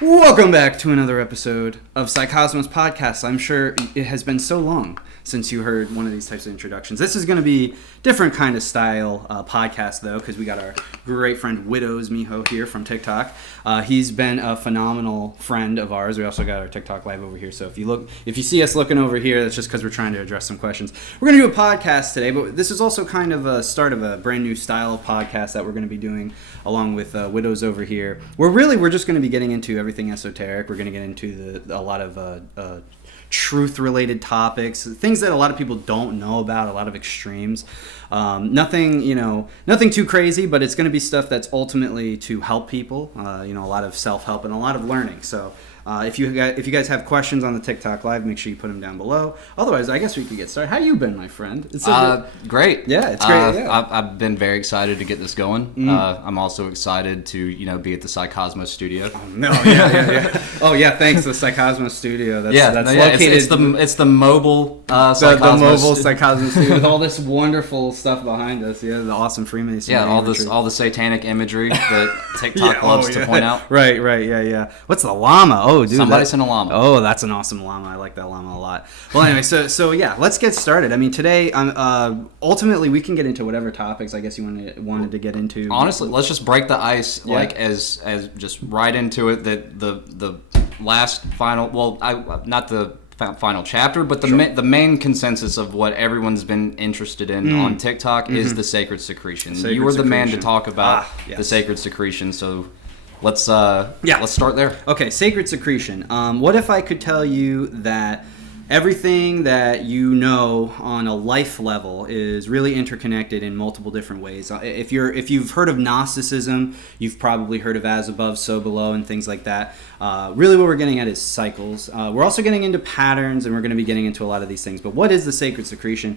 Welcome back to another episode of Psycosmos podcast. I'm sure it has been so long since you heard one of these types of introductions. This is going to be different kind of style podcast, though, because we got our great friend WidowsMijo here from TikTok. He's been a phenomenal friend of ours. We also got our TikTok live over here. So if you see us looking over here, that's just because we're trying to address some questions. We're going to do a podcast today, but this is also kind of a start of a brand new style of podcast that we're going to be doing along with Widows over here. We're just going to be getting into everything esoteric. We're going to get into a lot of truth-related topics, things that a lot of people don't know about, a lot of extremes. Nothing too crazy, but it's going to be stuff that's ultimately to help people. A lot of self-help and a lot of learning. So if you guys have questions on the TikTok live, make sure you put them down below. Otherwise, I guess we could get started. How you been, my friend? It's great. Yeah, it's great. Yeah. I've been very excited to get this going. I'm also excited to be at the Psycosmos studio. Yeah. Oh yeah, thanks to the Psycosmos studio. That's located. It's the mobile Psycosmos. The mobile Psycosmos studio with all this wonderful stuff behind us. Yeah, the awesome Freemasonry. Yeah, all the satanic imagery that TikTok loves to point out. Right. Yeah. What's the llama? Oh, dude, somebody sent a llama. Oh, that's an awesome llama. I like that llama a lot. Well, anyway, so yeah, let's get started. I mean, today, ultimately, we can get into whatever topics I guess you wanted to get into. Honestly, let's just break the ice, as just right into it. That the last final, not the final chapter, but the main consensus of what everyone's been interested in on TikTok is the sacred secretion. You were the man to talk about the sacred secretion, so. Let's start there. Okay, sacred secretion. What if I could tell you that everything that you know on a life level is really interconnected in multiple different ways? If you've heard of Gnosticism, you've probably heard of as above, so below, and things like that. Really what we're getting at is cycles. We're also getting into patterns, and we're going to be getting into a lot of these things. But what is the sacred secretion?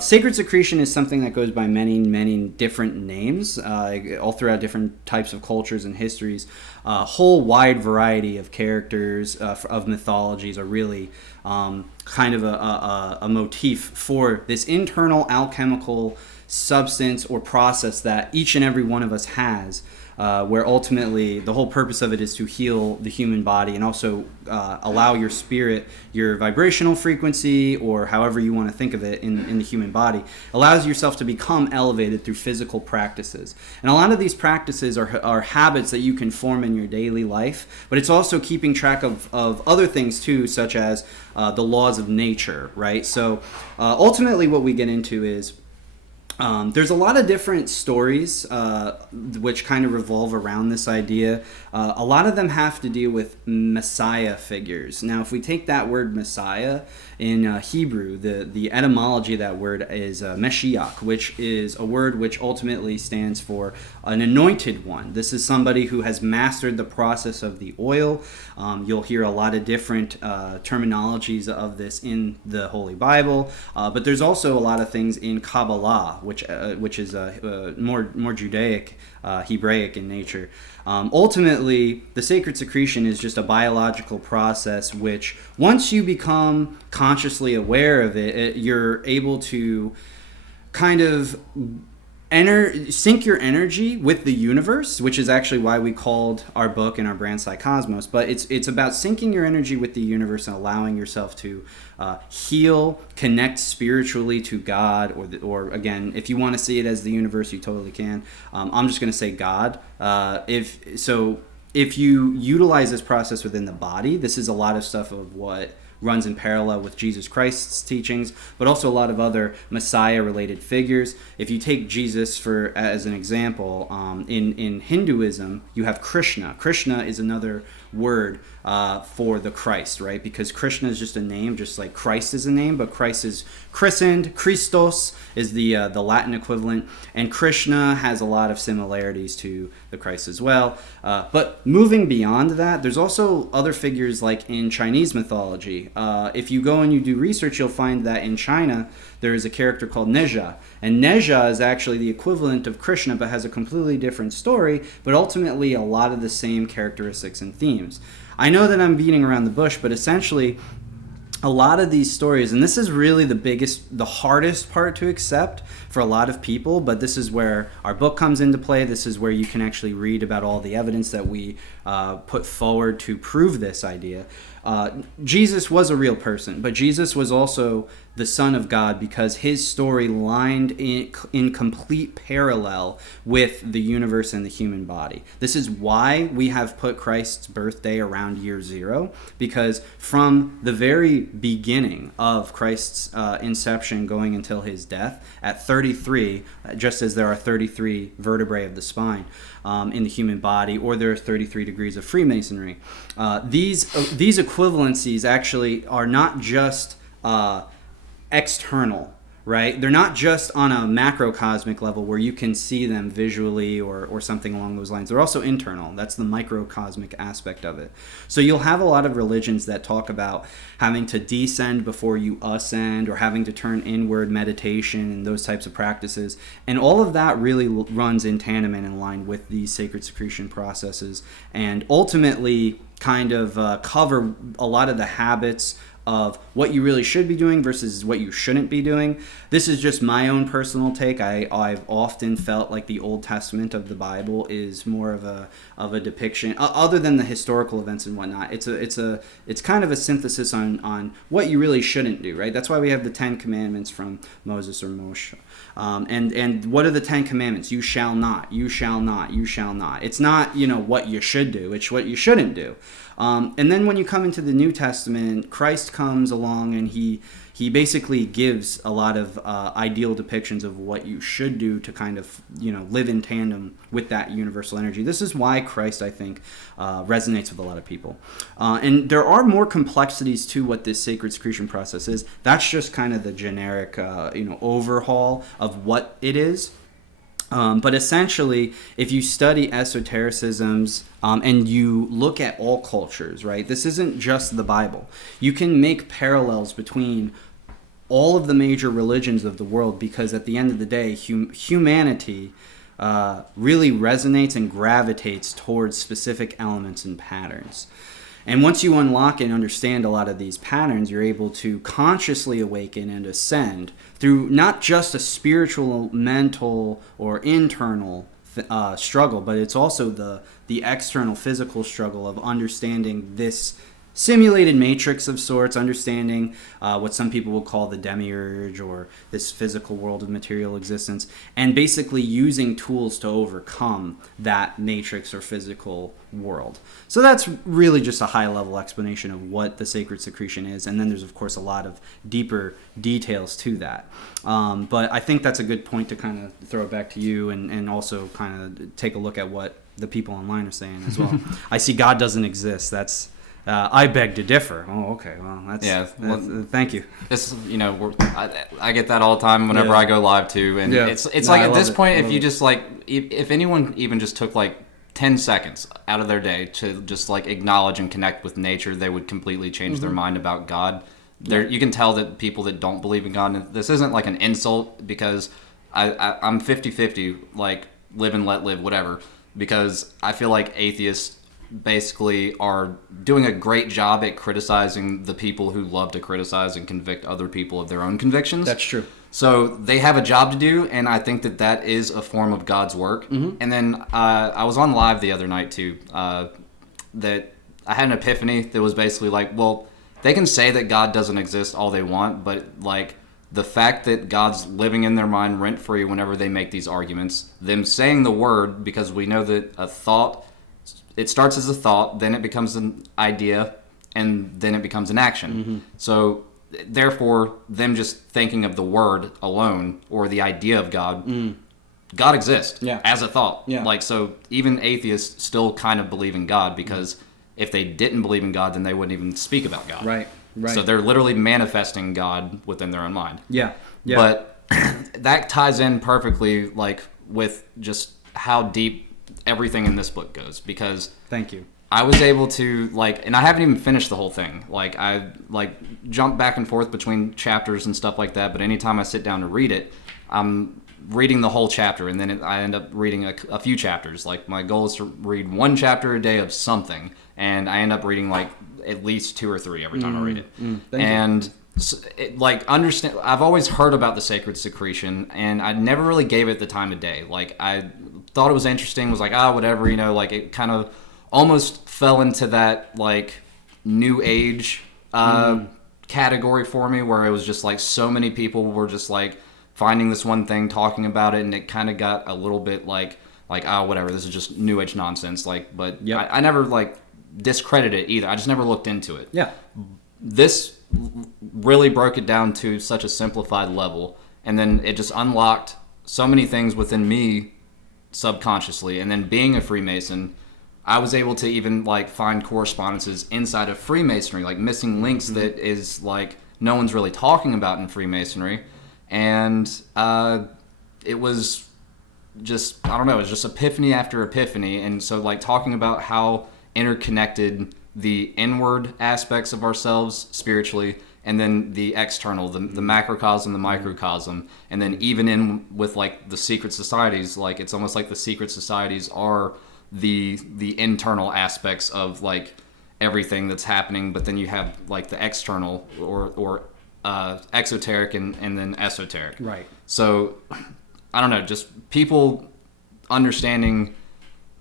Sacred secretion is something that goes by many, many different names, all throughout different types of cultures and histories. A whole wide variety of characters, of mythologies are really kind of a motif for this internal alchemical substance or process that each and every one of us has, where ultimately the whole purpose of it is to heal the human body and also allow your spirit, your vibrational frequency, or however you want to think of it in the human body, allows yourself to become elevated through physical practices. And a lot of these practices are habits that you can form in your daily life, but it's also keeping track of other things too, such as the laws of nature, right? So ultimately what we get into is there's a lot of different stories which kind of revolve around this idea. A lot of them have to deal with Messiah figures. Now, if we take that word Messiah in Hebrew, the etymology of that word is Meshiach, which is a word which ultimately stands for an anointed one. This is somebody who has mastered the process of the oil. You'll hear a lot of different terminologies of this in the Holy Bible, but there's also a lot of things in Kabbalah, which is more Judaic, Hebraic in nature. Ultimately, the sacred secretion is just a biological process which, once you become consciously aware of it, you're able to kind of sync your energy with the universe, which is actually why we called our book and our brand Psycosmos. But it's about syncing your energy with the universe and allowing yourself to heal, connect spiritually to God, or again, if you want to see it as the universe, you totally can. I'm just going to say God. If you utilize this process within the body, this is a lot of stuff of what runs in parallel with Jesus Christ's teachings, but also a lot of other Messiah-related figures. If you take Jesus as an example, in Hinduism, you have Krishna. Krishna is another word for the Christ, right? Because Krishna is just a name, just like Christ is a name, but Christ is christened. Christos is the Latin equivalent, and Krishna has a lot of similarities to the Christ as well. But moving beyond that, there's also other figures like in Chinese mythology. If you go and you do research, you'll find that in China, there is a character called Neja. And Neja is actually the equivalent of Krishna, but has a completely different story, but ultimately a lot of the same characteristics and themes. I know that I'm beating around the bush, but essentially a lot of these stories, and this is really the hardest part to accept for a lot of people, but this is where our book comes into play. This is where you can actually read about all the evidence that we put forward to prove this idea. Jesus was a real person, but Jesus was also the Son of God because his story lined in complete parallel with the universe and the human body. This is why we have put Christ's birthday around year 0, because from the very beginning of Christ's inception going until his death at 33, just as there are 33 vertebrae of the spine in the human body, or there are 33 degrees of Freemasonry, these equivalencies actually are not just external, right? They're not just on a macrocosmic level where you can see them visually or something along those lines. They're also internal. That's the microcosmic aspect of it. So you'll have a lot of religions that talk about having to descend before you ascend, or having to turn inward, meditation and those types of practices. And all of that really runs in tandem and in line with these sacred secretion processes, and ultimately kind of cover a lot of the habits of what you really should be doing versus what you shouldn't be doing. This is just my own personal take. I've often felt like the Old Testament of the Bible is more of a depiction, other than the historical events and whatnot. It's kind of a synthesis on what you really shouldn't do, right? That's why we have the 10 Commandments from Moses or Moshe. And what are the 10 Commandments? You shall not, you shall not, you shall not. It's not, what you should do. It's what you shouldn't do. And then when you come into the New Testament, Christ comes along and he basically gives a lot of ideal depictions of what you should do to kind of live in tandem with that universal energy. This is why Christ, I think, resonates with a lot of people. And there are more complexities to what this sacred secretion process is. That's just kind of the generic overhaul of what it is. But essentially, if you study esotericisms and you look at all cultures, right, this isn't just the Bible. You can make parallels between all of the major religions of the world, because at the end of the day, humanity really resonates and gravitates towards specific elements and patterns. And once you unlock and understand a lot of these patterns, you're able to consciously awaken and ascend through not just a spiritual, mental, or internal struggle, but it's also the external physical struggle of understanding this simulated matrix of sorts, understanding what some people will call the demiurge, or this physical world of material existence, and basically using tools to overcome that matrix or physical world. So that's really just a high-level explanation of what the sacred secretion is, and then there's, of course, a lot of deeper details to that. But I think that's a good point to kind of throw it back to you, and also kind of take a look at what the people online are saying as well. I see God doesn't exist. That's I beg to differ. Oh, okay. Well, thank you. This, I get that all the time whenever I go live too, and it's like at this point, if you just if anyone even just took 10 seconds out of their day to just acknowledge and connect with nature, they would completely change their mind about God. You can tell that people that don't believe in God, and this isn't an insult, because I'm 50-50, live and let live, whatever, because I feel like atheists basically are doing a great job at criticizing the people who love to criticize and convict other people of their own convictions. That's true. So they have a job to do, and I think that is a form of God's work. Mm-hmm. And then I was on live the other night too, that I had an epiphany that was basically well, they can say that God doesn't exist all they want, but the fact that God's living in their mind rent-free whenever they make these arguments, them saying the word, because we know that a thought, it starts as a thought, then it becomes an idea, and then it becomes an action. Mm-hmm. So therefore, them just thinking of the word alone, or the idea of God, God exists as a thought. Yeah. So even atheists still kind of believe in God, because if they didn't believe in God, then they wouldn't even speak about God. Right. So they're literally manifesting God within their own mind. Yeah. But that ties in perfectly with just how deep everything in this book goes, because thank you. I was able to and I haven't even finished the whole thing. I jump back and forth between chapters and stuff like that, but anytime I sit down to read it, I'm reading the whole chapter, and then I end up reading a few chapters. My goal is to read one chapter a day of something, and I end up reading at least 2 or 3 every time I read it. Thank you. Understand. I've always heard about the sacred secretion, and I never really gave it the time of day. Like, I thought it was interesting. Was like, whatever, like it kind of almost fell into that like new age category for me, where it was just like so many people were just like finding this one thing, talking about it, and it kind of got a little bit like whatever, this is just new age nonsense. Like, but I never like discredited it either. I just never looked into it. Yeah. This really broke it down to such a simplified level, and then it just unlocked so many things within me subconsciously. And then being a Freemason, I was able to even like find correspondences inside of Freemasonry, like missing links that is like no one's really talking about in Freemasonry. And it was just, I don't know, it was just epiphany after epiphany. And so like talking about how interconnected the inward aspects of ourselves spiritually, and then the external, the macrocosm, the microcosm, and then even in with like the secret societies, like it's almost like the secret societies are the internal aspects of like everything that's happening, but then you have like the external or exoteric and then esoteric. Right. So I don't know, just people understanding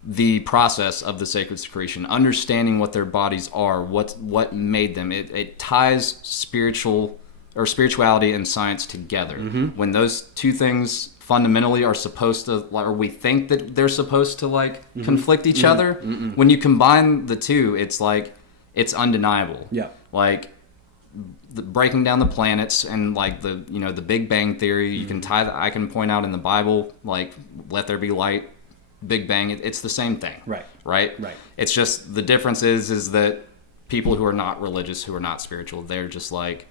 the process of the sacred secretion, understanding what their bodies are, what made them. It ties spirituality and science together. When those two things fundamentally are supposed to, or we think that they're supposed to like conflict each other. When you combine the two, it's like it's undeniable. Yeah. Like breaking down the planets and like the Big Bang theory. You can tie I can point out in the Bible, like let there be light, Big Bang. It's the same thing. Right. It's just the difference is that people who are not religious, who are not spiritual, they're just like,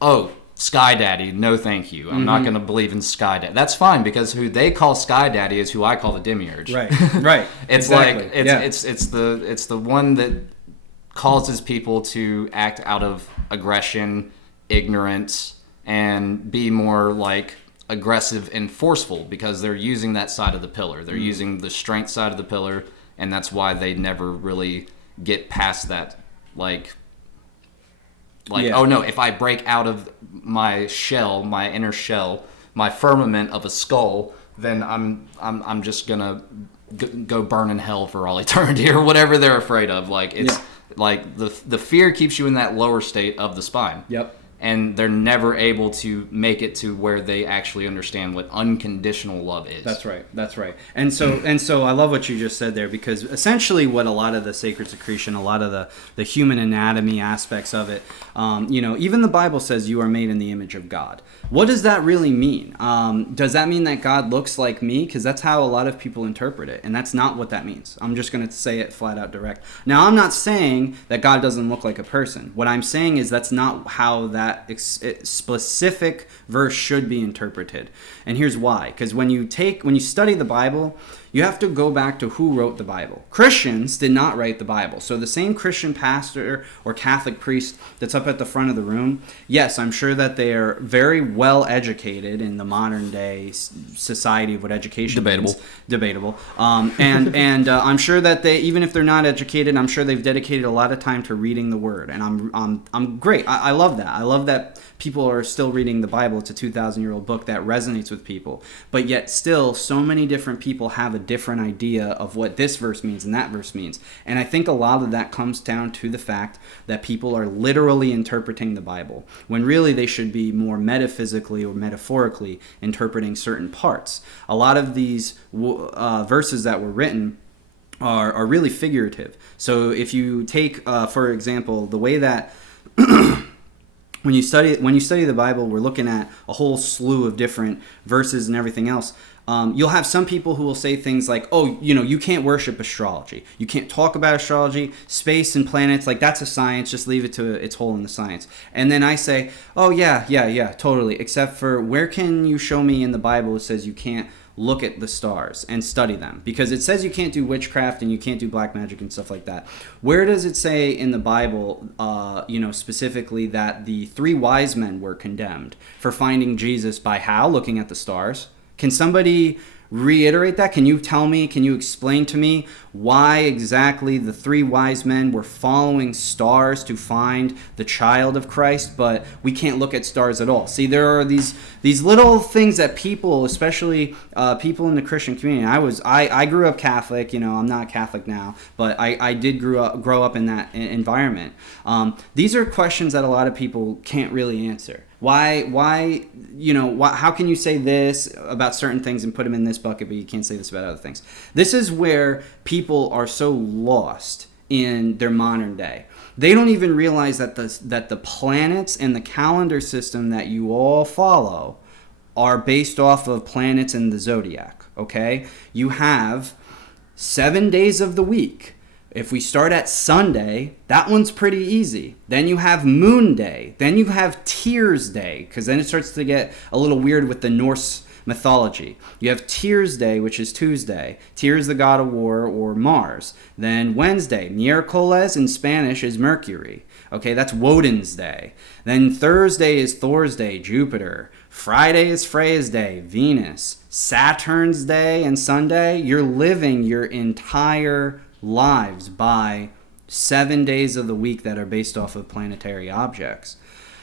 oh, Sky Daddy, no thank you. I'm not going to believe in Sky Daddy. That's fine, because who they call Sky Daddy is who I call the demiurge. Right. It's exactly. like it's the one that causes people to act out of aggression, ignorance, and be more like aggressive and forceful, because they're using that side of the pillar. They're using the strength side of the pillar, and that's why they never really get past that oh no, if I break out of my shell, my inner shell, my firmament of a skull, then I'm just gonna go burn in hell for all eternity, or whatever they're afraid of. Like it's like the fear keeps you in that lower state of the spine. Yep. And they're never able to make it to where they actually understand what unconditional love is. That's right. And so I love what you just said there, because essentially what a lot of the sacred secretion, a lot of the human anatomy aspects of it, even the Bible says you are made in the image of God. What does that really mean? Does that mean that God looks like me? Because that's how a lot of people interpret it, and that's not what that means. I'm just going to say it flat out direct. Now, I'm not saying that God doesn't look like a person. What I'm saying is that's not how that specific verse should be interpreted. And here's why. Because when you study the Bible, you have to go back to who wrote the Bible. Christians did not write the Bible. So the same Christian pastor or Catholic priest that's up at the front of the room, yes, I'm sure that they are very well educated in the modern day society of what education means. Debatable. And I'm sure that they, even if they're not educated, I'm sure they've dedicated a lot of time to reading the Word. And I'm great. I love that. I love that people are still reading the Bible. It's a 2,000-year-old book that resonates with people. But yet still, so many different people have a different idea of what this verse means and that verse means. And I think a lot of that comes down to the fact that people are literally interpreting the Bible, when really they should be more metaphysically or metaphorically interpreting certain parts. A lot of these verses that were written are really figurative. So if you take, for example, the way that when you study the Bible, we're looking at a whole slew of different verses and everything else. You'll have some people who will say things like, oh, you can't worship astrology. You can't talk about astrology, space and planets, like that's a science, just leave it to its hole in the science. And then I say, oh yeah, totally. Except for, where can you show me in the Bible it says you can't look at the stars and study them? Because it says you can't do witchcraft and you can't do black magic and stuff like that. Where does it say in the Bible, specifically that the 3 wise men were condemned for finding Jesus by how? Looking at the stars. Can somebody reiterate that? Can you tell me, can you explain to me why exactly the three wise men were following stars to find the child of Christ, but we can't look at stars at all? See, there are these little things that people, especially people in the Christian community, I grew up Catholic, I'm not Catholic now, but I did grow up in that environment. These are questions that a lot of people can't really answer. Why, how can you say this about certain things and put them in this bucket, but you can't say this about other things? This is where people are so lost in their modern day. They don't even realize that the planets and the calendar system that you all follow are based off of planets in the zodiac, okay? You have 7 days of the week. If we start at Sunday, that one's pretty easy. Then you have Moon Day. Then you have Tears Day, because then it starts to get a little weird with the Norse mythology. You have Tears Day, which is Tuesday. Tyr is the god of war, or Mars. Then Wednesday, miércoles in Spanish is Mercury. Okay, that's Woden's day. Then Thursday is Thor's day, Jupiter. Friday is Freya's day, Venus. Saturn's day and Sunday, you're living your entire lives by 7 days of the week that are based off of planetary objects.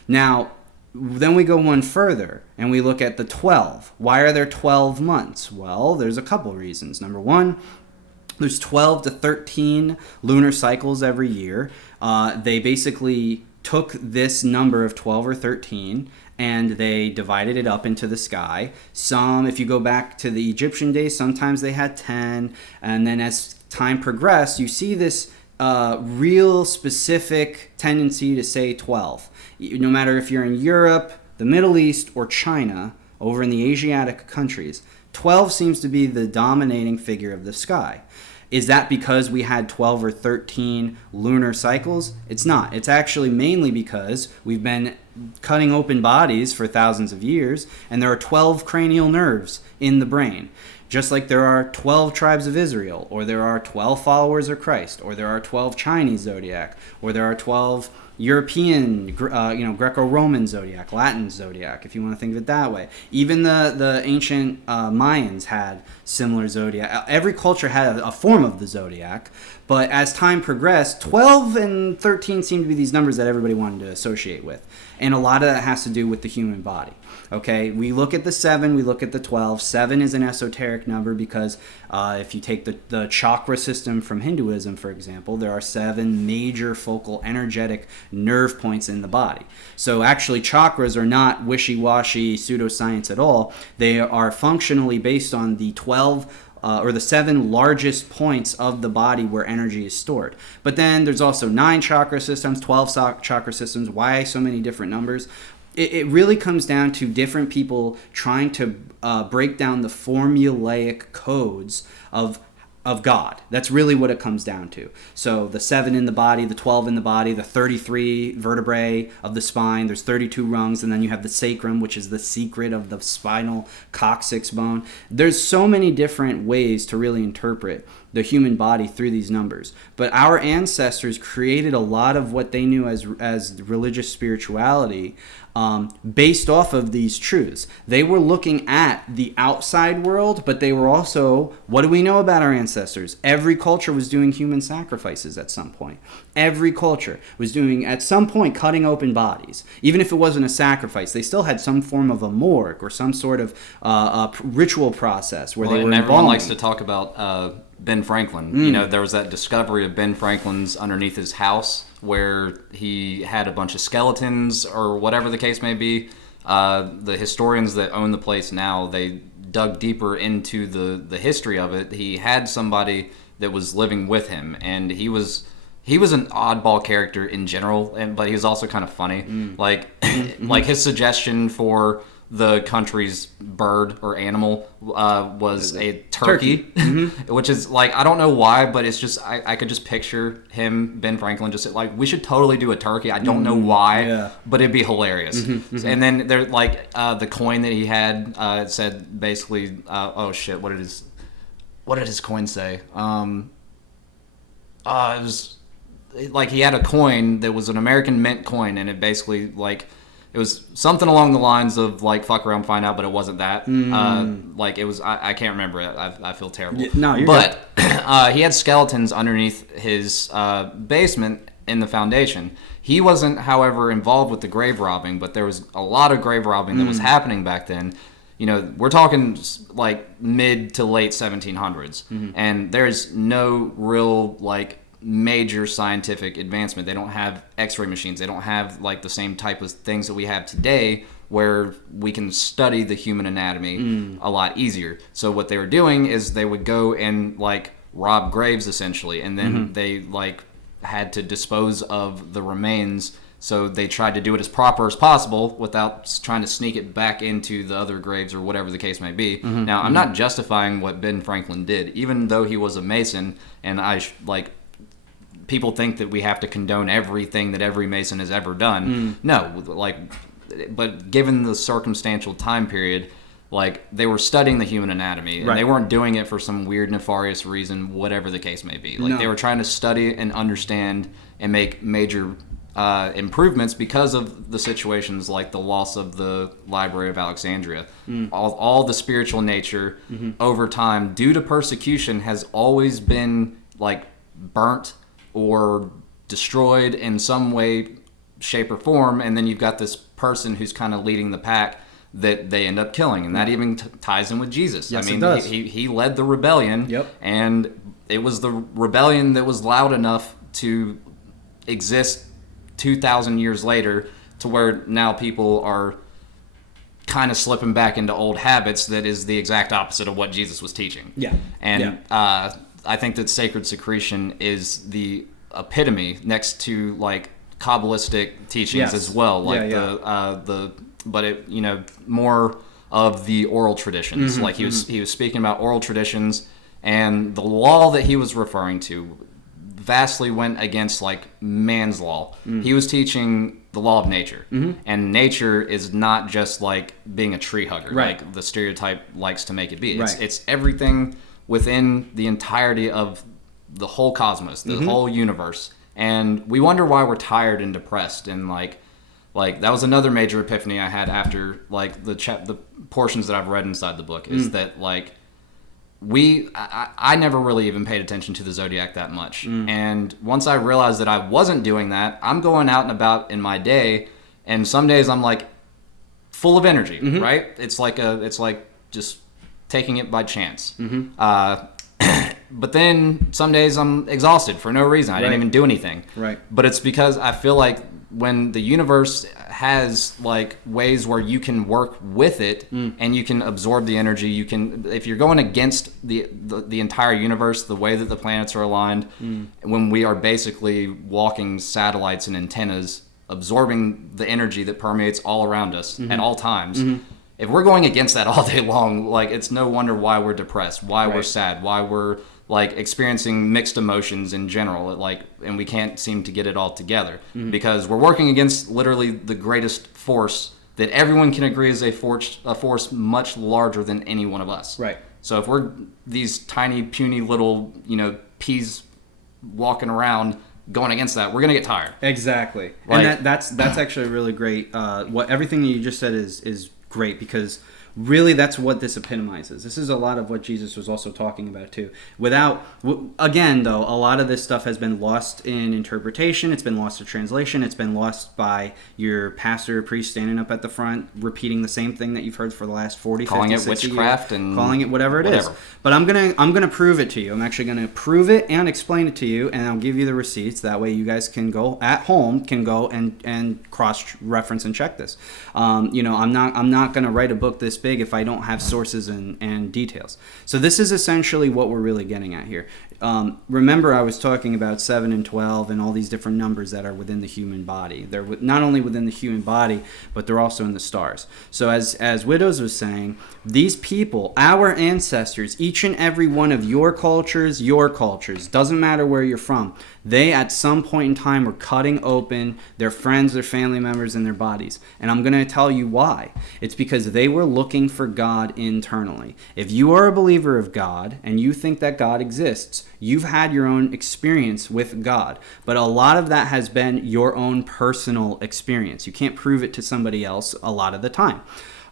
Now, then we go one further and we look at the 12. Why are there 12 months? Well, there's a couple reasons. Number one, there's 12 to 13 lunar cycles every year. They basically took this number of 12 or 13 and they divided it up into the sky. Some, if you go back to the Egyptian days, sometimes they had 10, and then as time progressed, you see this real specific tendency to say 12. No matter if you're in Europe, the Middle East, or China, over in the Asiatic countries, 12 seems to be the dominating figure of the sky. Is that because we had 12 or 13 lunar cycles? It's not. It's actually mainly because we've been cutting open bodies for thousands of years, and there are 12 cranial nerves in the brain. Just like there are 12 tribes of Israel, or there are 12 followers of Christ, or there are 12 Chinese zodiac, or there are 12 European, Greco-Roman zodiac, Latin zodiac, if you want to think of it that way. Even the ancient Mayans had similar zodiac. Every culture had a form of the zodiac, but as time progressed, 12 and 13 seem to be these numbers that everybody wanted to associate with. And a lot of that has to do with the human body. Okay, we look at the 7, we look at the 12. 7 is an esoteric number because if you take the chakra system from Hinduism, for example, there are 7 major focal energetic nerve points in the body. So actually chakras are not wishy-washy pseudoscience at all. They are functionally based on the 12 or the 7 largest points of the body where energy is stored. But then there's also 9 chakra systems, 12 chakra systems. Why so many different numbers? It really comes down to different people trying to break down the formulaic codes of God. That's really what it comes down to. So the 7 in the body, the 12 in the body, the 33 vertebrae of the spine, there's 32 rungs, and then you have the sacrum, which is the secret of the spinal coccyx bone. There's so many different ways to really interpret the human body through these numbers. But our ancestors created a lot of what they knew as religious spirituality based off of these truths. They were looking at the outside world, but they were also, what do we know about our ancestors? Every culture was doing human sacrifices at some point. Every culture was doing, at some point, cutting open bodies. Even if it wasn't a sacrifice, they still had some form of a morgue or some sort of ritual process where they were embalming. Everyone likes to talk about Ben Franklin. There was that discovery of Ben Franklin's underneath his house where he had a bunch of skeletons or whatever the case may be. The historians that own the place now, they dug deeper into the history of it. He had somebody that was living with him, and he was an oddball character in general, but he was also kind of funny. Like his suggestion for the country's bird or animal was a turkey. Which is like, I don't know why, but it's just I could just picture him, Ben Franklin, just like, we should totally do a turkey. I don't know why, but it'd be hilarious. And then there, like, the coin that he had, it said basically, oh shit, what did his coin say? It was like, he had a coin that was an American mint coin, and it basically, like, It was something along the lines of like fuck around, find out, but it wasn't that. Like it was, I can't remember it. I feel terrible. No, you're but he had skeletons underneath his basement in the foundation. He wasn't, however, involved with the grave robbing, but there was a lot of grave robbing that was happening back then. You know, we're talking like mid to late 1700s, and there's no real like major scientific advancement. They don't have x-ray machines. They don't have like the same type of things that we have today where we can study the human anatomy a lot easier. So what they were doing is they would go and like rob graves essentially, and then they like had to dispose of the remains. So they tried to do it as proper as possible without trying to sneak it back into the other graves or whatever the case may be. Now, I'm not justifying what Ben Franklin did, even though he was a Mason, and people think that we have to condone everything that every Mason has ever done. No, but given the circumstantial time period, like they were studying the human anatomy, and they weren't doing it for some weird nefarious reason, whatever the case may be. Like they were trying to study and understand and make major improvements because of the situations like the loss of the Library of Alexandria. All the spiritual nature over time, due to persecution, has always been like burnt or destroyed in some way, shape, or form, and then you've got this person who's kind of leading the pack that they end up killing, and that even ties in with Jesus. Yes, I mean, it does. He led the rebellion, and it was the rebellion that was loud enough to exist 2,000 years later, to where now people are kind of slipping back into old habits that is the exact opposite of what Jesus was teaching. And I think that sacred secretion is the epitome, next to like Kabbalistic teachings as well, like but it, you know, more of the oral traditions. Like he was speaking about oral traditions, and the law that he was referring to vastly went against like man's law. He was teaching the law of nature, and nature is not just like being a tree hugger, like the stereotype likes to make it be. It's everything within the entirety of the whole cosmos, the whole universe. And we wonder why we're tired and depressed, and like that was another major epiphany I had after like the portions that I've read inside the book, is that like I never really even paid attention to the zodiac that much. And once I realized that I wasn't doing that, I'm going out and about in my day, and some days I'm like full of energy, right? It's like just taking it by chance. But then some days I'm exhausted for no reason. I didn't even do anything. But it's because I feel like when the universe has like ways where you can work with it and you can absorb the energy, you can, if you're going against the entire universe, the way that the planets are aligned, when we are basically walking satellites and antennas, absorbing the energy that permeates all around us at all times. If we're going against that all day long, like it's no wonder why we're depressed, why we're sad, why we're like experiencing mixed emotions in general, like, and we can't seem to get it all together because we're working against literally the greatest force that everyone can agree is a force much larger than any one of us. So if we're these tiny, puny little, you know, peas walking around going against that, we're gonna get tired. Exactly. Like, and that's actually really great. What everything you just said is great, because really that's what this epitomizes. This is a lot of what Jesus was also talking about too. Again though, a lot of this stuff has been lost in interpretation, it's been lost to translation, it's been lost by your pastor or priest standing up at the front repeating the same thing that you've heard for the last 40, calling 50, 60 it witchcraft years, and calling it whatever it is. But I'm gonna prove it to you. I'm actually gonna prove it and explain it to you, and I'll give you the receipts. That way you guys can go at home, can go and cross reference and check this. You know, I'm not gonna write a book this big if I don't have sources and details. So this is essentially what we're really getting at here. Remember, I was talking about 7 and 12 and all these different numbers that are within the human body. They're not only within the human body, but they're also in the stars. So as Widows was saying, these people, our ancestors, each and every one of your cultures, doesn't matter where you're from, they at some point in time were cutting open their friends, their family members, and their bodies. And I'm going to tell you why. It's because they were looking looking for God internally. If you are a believer of God and you think that God exists, you've had your own experience with God. But a lot of that has been your own personal experience. You can't prove it to somebody else a lot of the time.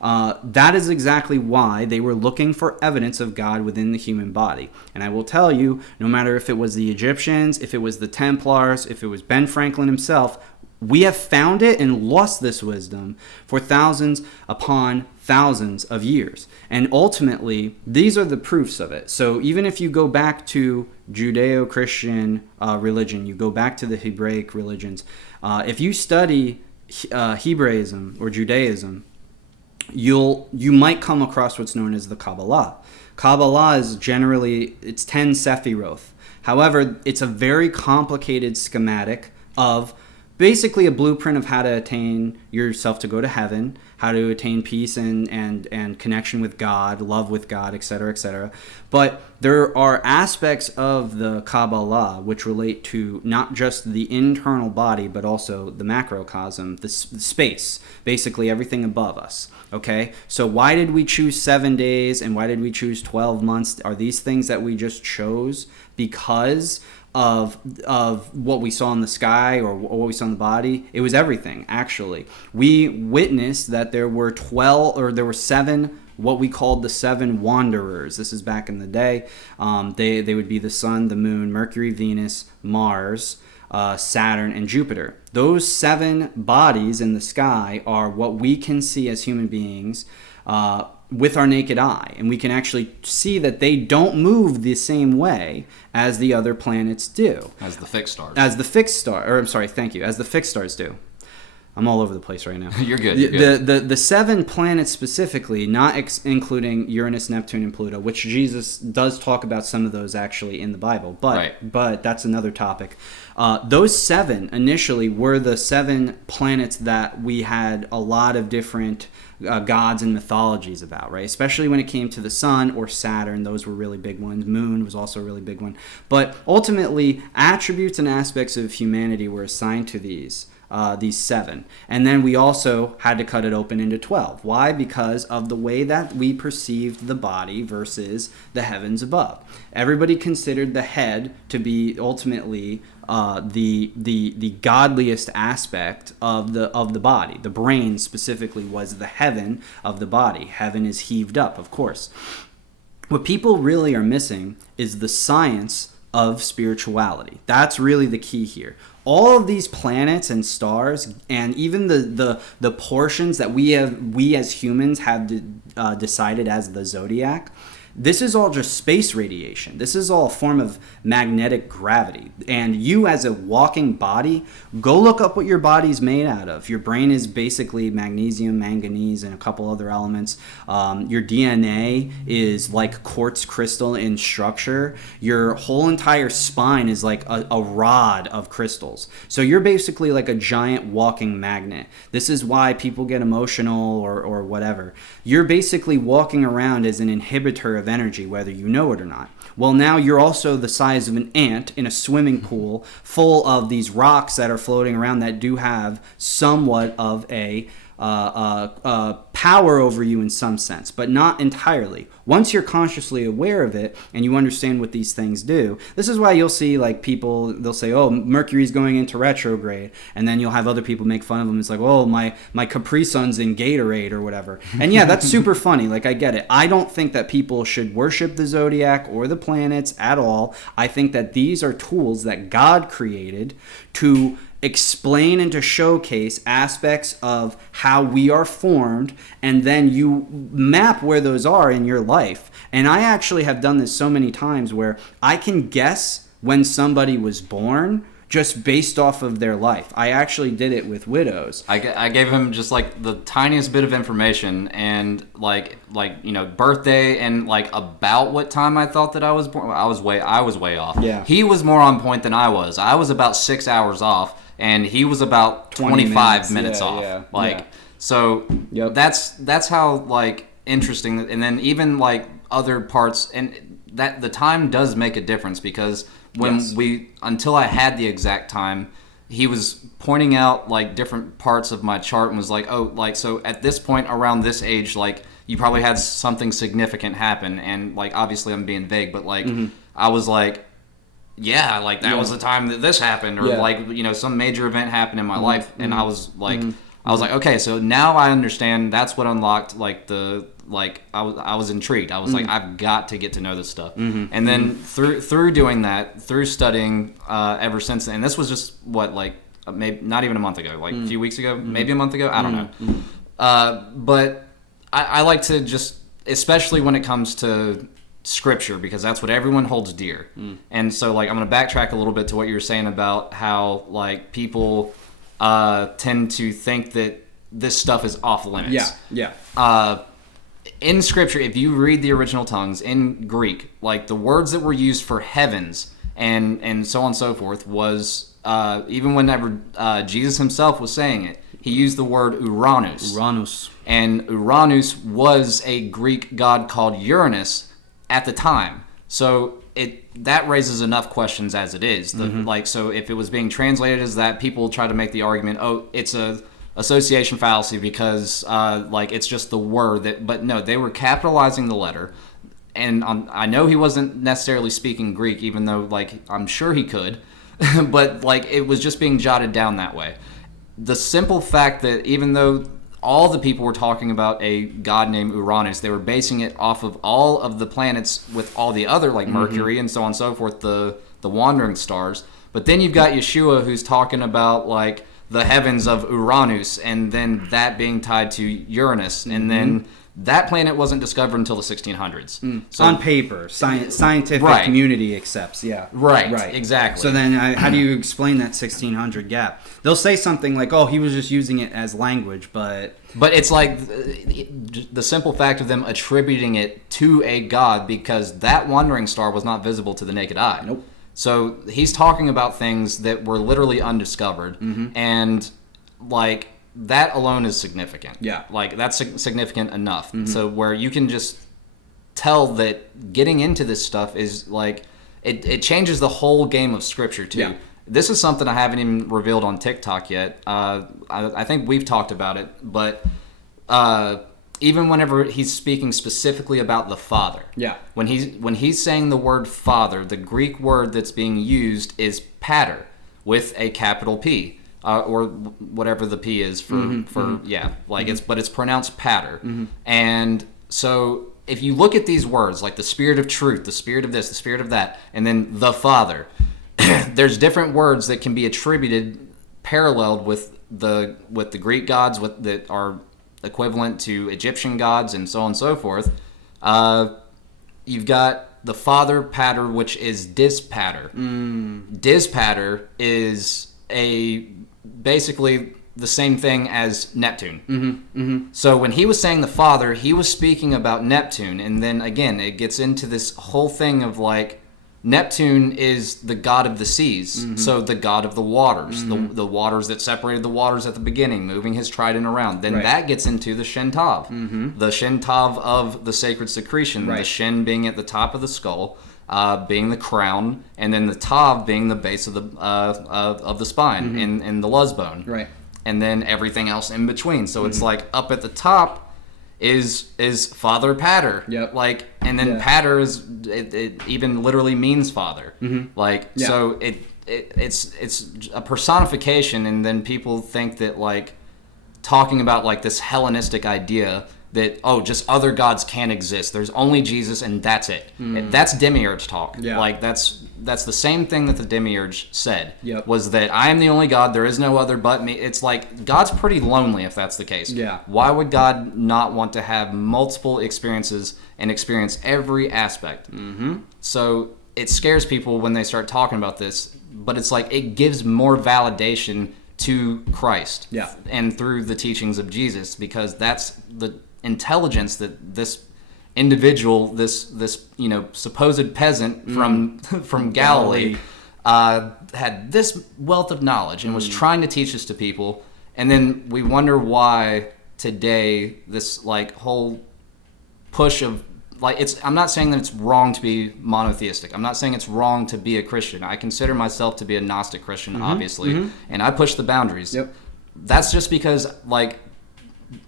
That is exactly why they were looking for evidence of God within the human body. And I will tell you, no matter if it was the Egyptians, if it was the Templars, if it was Ben Franklin himself, we have found it and lost this wisdom for thousands upon thousands of years. And ultimately, these are the proofs of it. So even if you go back to Judeo-Christian religion, you go back to the Hebraic religions, if you study Hebraism or Judaism, you might come across what's known as the Kabbalah. Kabbalah is generally, it's 10 Sephiroth. However, it's a very complicated schematic of basically a blueprint of how to attain yourself to go to heaven, how to attain peace and connection with God, love with God, etc., etc. But there are aspects of the Kabbalah which relate to not just the internal body, but also the macrocosm, the space, basically everything above us. Okay, so why did we choose 7 days and why did we choose 12 months? Are these things that we just chose because of what we saw in the sky or what we saw in the body? It was everything, actually. We witnessed that there were 7 what we called the 7 wanderers. This is back in the day. They would be the sun, the moon, Mercury, Venus, Mars, Saturn, and Jupiter. Those 7 bodies in the sky are what we can see as human beings with our naked eye, and we can actually see that they don't move the same way as the other planets do. As the fixed stars. As the fixed stars do. I'm all over the place right now. You're good. The 7 planets specifically, not including Uranus, Neptune, and Pluto, which Jesus does talk about some of those actually in the Bible, but that's another topic. Those 7 initially were the 7 planets that we had a lot of different gods and mythologies about, right? Especially when it came to the sun or Saturn, those were really big ones. Moon was also a really big one. But ultimately, attributes and aspects of humanity were assigned to these 7. And then we also had to cut it open into 12. Why? Because of the way that we perceived the body versus the heavens above. Everybody considered the head to be ultimately the godliest aspect of the body. The brain specifically was the heaven of the body. Heaven is heaved up, of course. What people really are missing is the science of spirituality. That's really the key here. All of these planets and stars, and even the portions that we as humans have decided as the zodiac, this is all just space radiation. This is all a form of magnetic gravity. And you as a walking body, go look up what your body's made out of. Your brain is basically magnesium, manganese, and a couple other elements. Your DNA is like quartz crystal in structure. Your whole entire spine is like a rod of crystals. So you're basically like a giant walking magnet. This is why people get emotional or whatever. You're basically walking around as an inhibitor of energy, whether you know it or not. Well, now you're also the size of an ant in a swimming pool full of these rocks that are floating around that do have somewhat of a power over you in some sense, but not entirely. Once you're consciously aware of it and you understand what these things do, this is why you'll see like people, they'll say, oh, Mercury's going into retrograde, and then you'll have other people make fun of them. It's like, oh, my Capri Sun's in Gatorade or whatever. And yeah, that's super funny. Like, I get it. I don't think that people should worship the zodiac or the planets at all. I think that these are tools that God created to explain and to showcase aspects of how we are formed, and then you map where those are in your life. And I actually have done this so many times where I can guess when somebody was born just based off of their life. I actually did it with widows. I gave him just like the tiniest bit of information and like birthday and like about what time I thought that I was born. I was way off. Yeah. He was more on point than I was. I was about 6 hours off, and he was about 25 minutes off. Yeah. So yep. That's how like interesting. And then even like other parts, and that the time does make a difference, because when yes. until I had the exact time, he was pointing out like different parts of my chart and was like, oh, like, so at this point around this age, like you probably had something significant happen. And like, obviously I'm being vague, but like, I was like, yeah, like that was the time that this happened, or like, you know, some major event happened in my life. And I was like, okay, so now I understand. That's what unlocked like I was intrigued. I was like, I've got to get to know this stuff. And then through doing that, through studying ever since then, and this was just maybe not even a month ago, like a few weeks ago, maybe a month ago, I don't know. But I like to just, especially when it comes to scripture, because that's what everyone holds dear. And so like I'm going to backtrack a little bit to what you were saying about how like people tend to think that this stuff is off limits. In scripture, if you read the original tongues in Greek, like the words that were used for heavens and so on and so forth was, even whenever Jesus himself was saying it, he used the word Uranus. And Uranus was a Greek god called Uranus at the time. So that raises enough questions as it is. Like, so if it was being translated as that, people try to make the argument, oh, it's a association fallacy because like it's just the word that, but no, they were capitalizing the letter. And I know he wasn't necessarily speaking Greek, even though like I'm sure he could, but like it was just being jotted down that way. The simple fact that even though all the people were talking about a god named Uranus, they were basing it off of all of the planets with all the other like Mercury and so on and so forth, the wandering stars. But then you've got Yeshua who's talking about like the heavens of Uranus, and then that being tied to Uranus, and then that planet wasn't discovered until the 1600s. So, on paper, scientific community accepts, Right, exactly. So then how do you explain that 1600 gap? They'll say something like, oh, he was just using it as language, but it's like the simple fact of them attributing it to a god, because that wandering star was not visible to the naked eye. Nope. So he's talking about things that were literally undiscovered, and like that alone is significant. Yeah, like that's significant enough. So where you can just tell that getting into this stuff is like it changes the whole game of scripture too. Yeah. This is something I haven't even revealed on TikTok yet. I think we've talked about it, but even whenever he's speaking specifically about the Father, when he's saying the word Father, the Greek word that's being used is pater with a capital P, or whatever the P is for but it's pronounced pater. And so if you look at these words like the Spirit of truth, the Spirit of this, the Spirit of that, and then the Father, there's different words that can be attributed, paralleled with the Greek gods that are equivalent to Egyptian gods and so on and so forth. You've got the Father pater, which is Dispater. Dispater is basically the same thing as Neptune. So when he was saying the Father, he was speaking about Neptune, and then again it gets into this whole thing of like Neptune is the god of the seas, so the god of the waters, the waters that separated the waters at the beginning, moving his trident around. Then that gets into the Shintav, the Shintav of the sacred secretion, the Shin being at the top of the skull, being the crown, and then the Tav being the base of the spine in the Luz bone, and then everything else in between. So it's like up at the top is Father Pater, like, and then Pater is it even literally means father, so it's a personification, and then people think that like talking about like this Hellenistic idea that just other gods can't exist, there's only Jesus and that's it. That's demiurge talk. Like that's the same thing that the demiurge said, was that I am the only God, there is no other but me. It's like God's pretty lonely if that's the case. Why would God not want to have multiple experiences and experience every aspect? So it scares people when they start talking about this, but it's like it gives more validation to Christ and through the teachings of Jesus, because that's the intelligence that this individual, this supposed peasant from Galilee had this wealth of knowledge and was trying to teach this to people. And then we wonder why today this like whole push of I'm not saying that it's wrong to be monotheistic. I'm not saying it's wrong to be a Christian. I consider myself to be a Gnostic Christian, obviously, and I push the boundaries. Yep. That's just because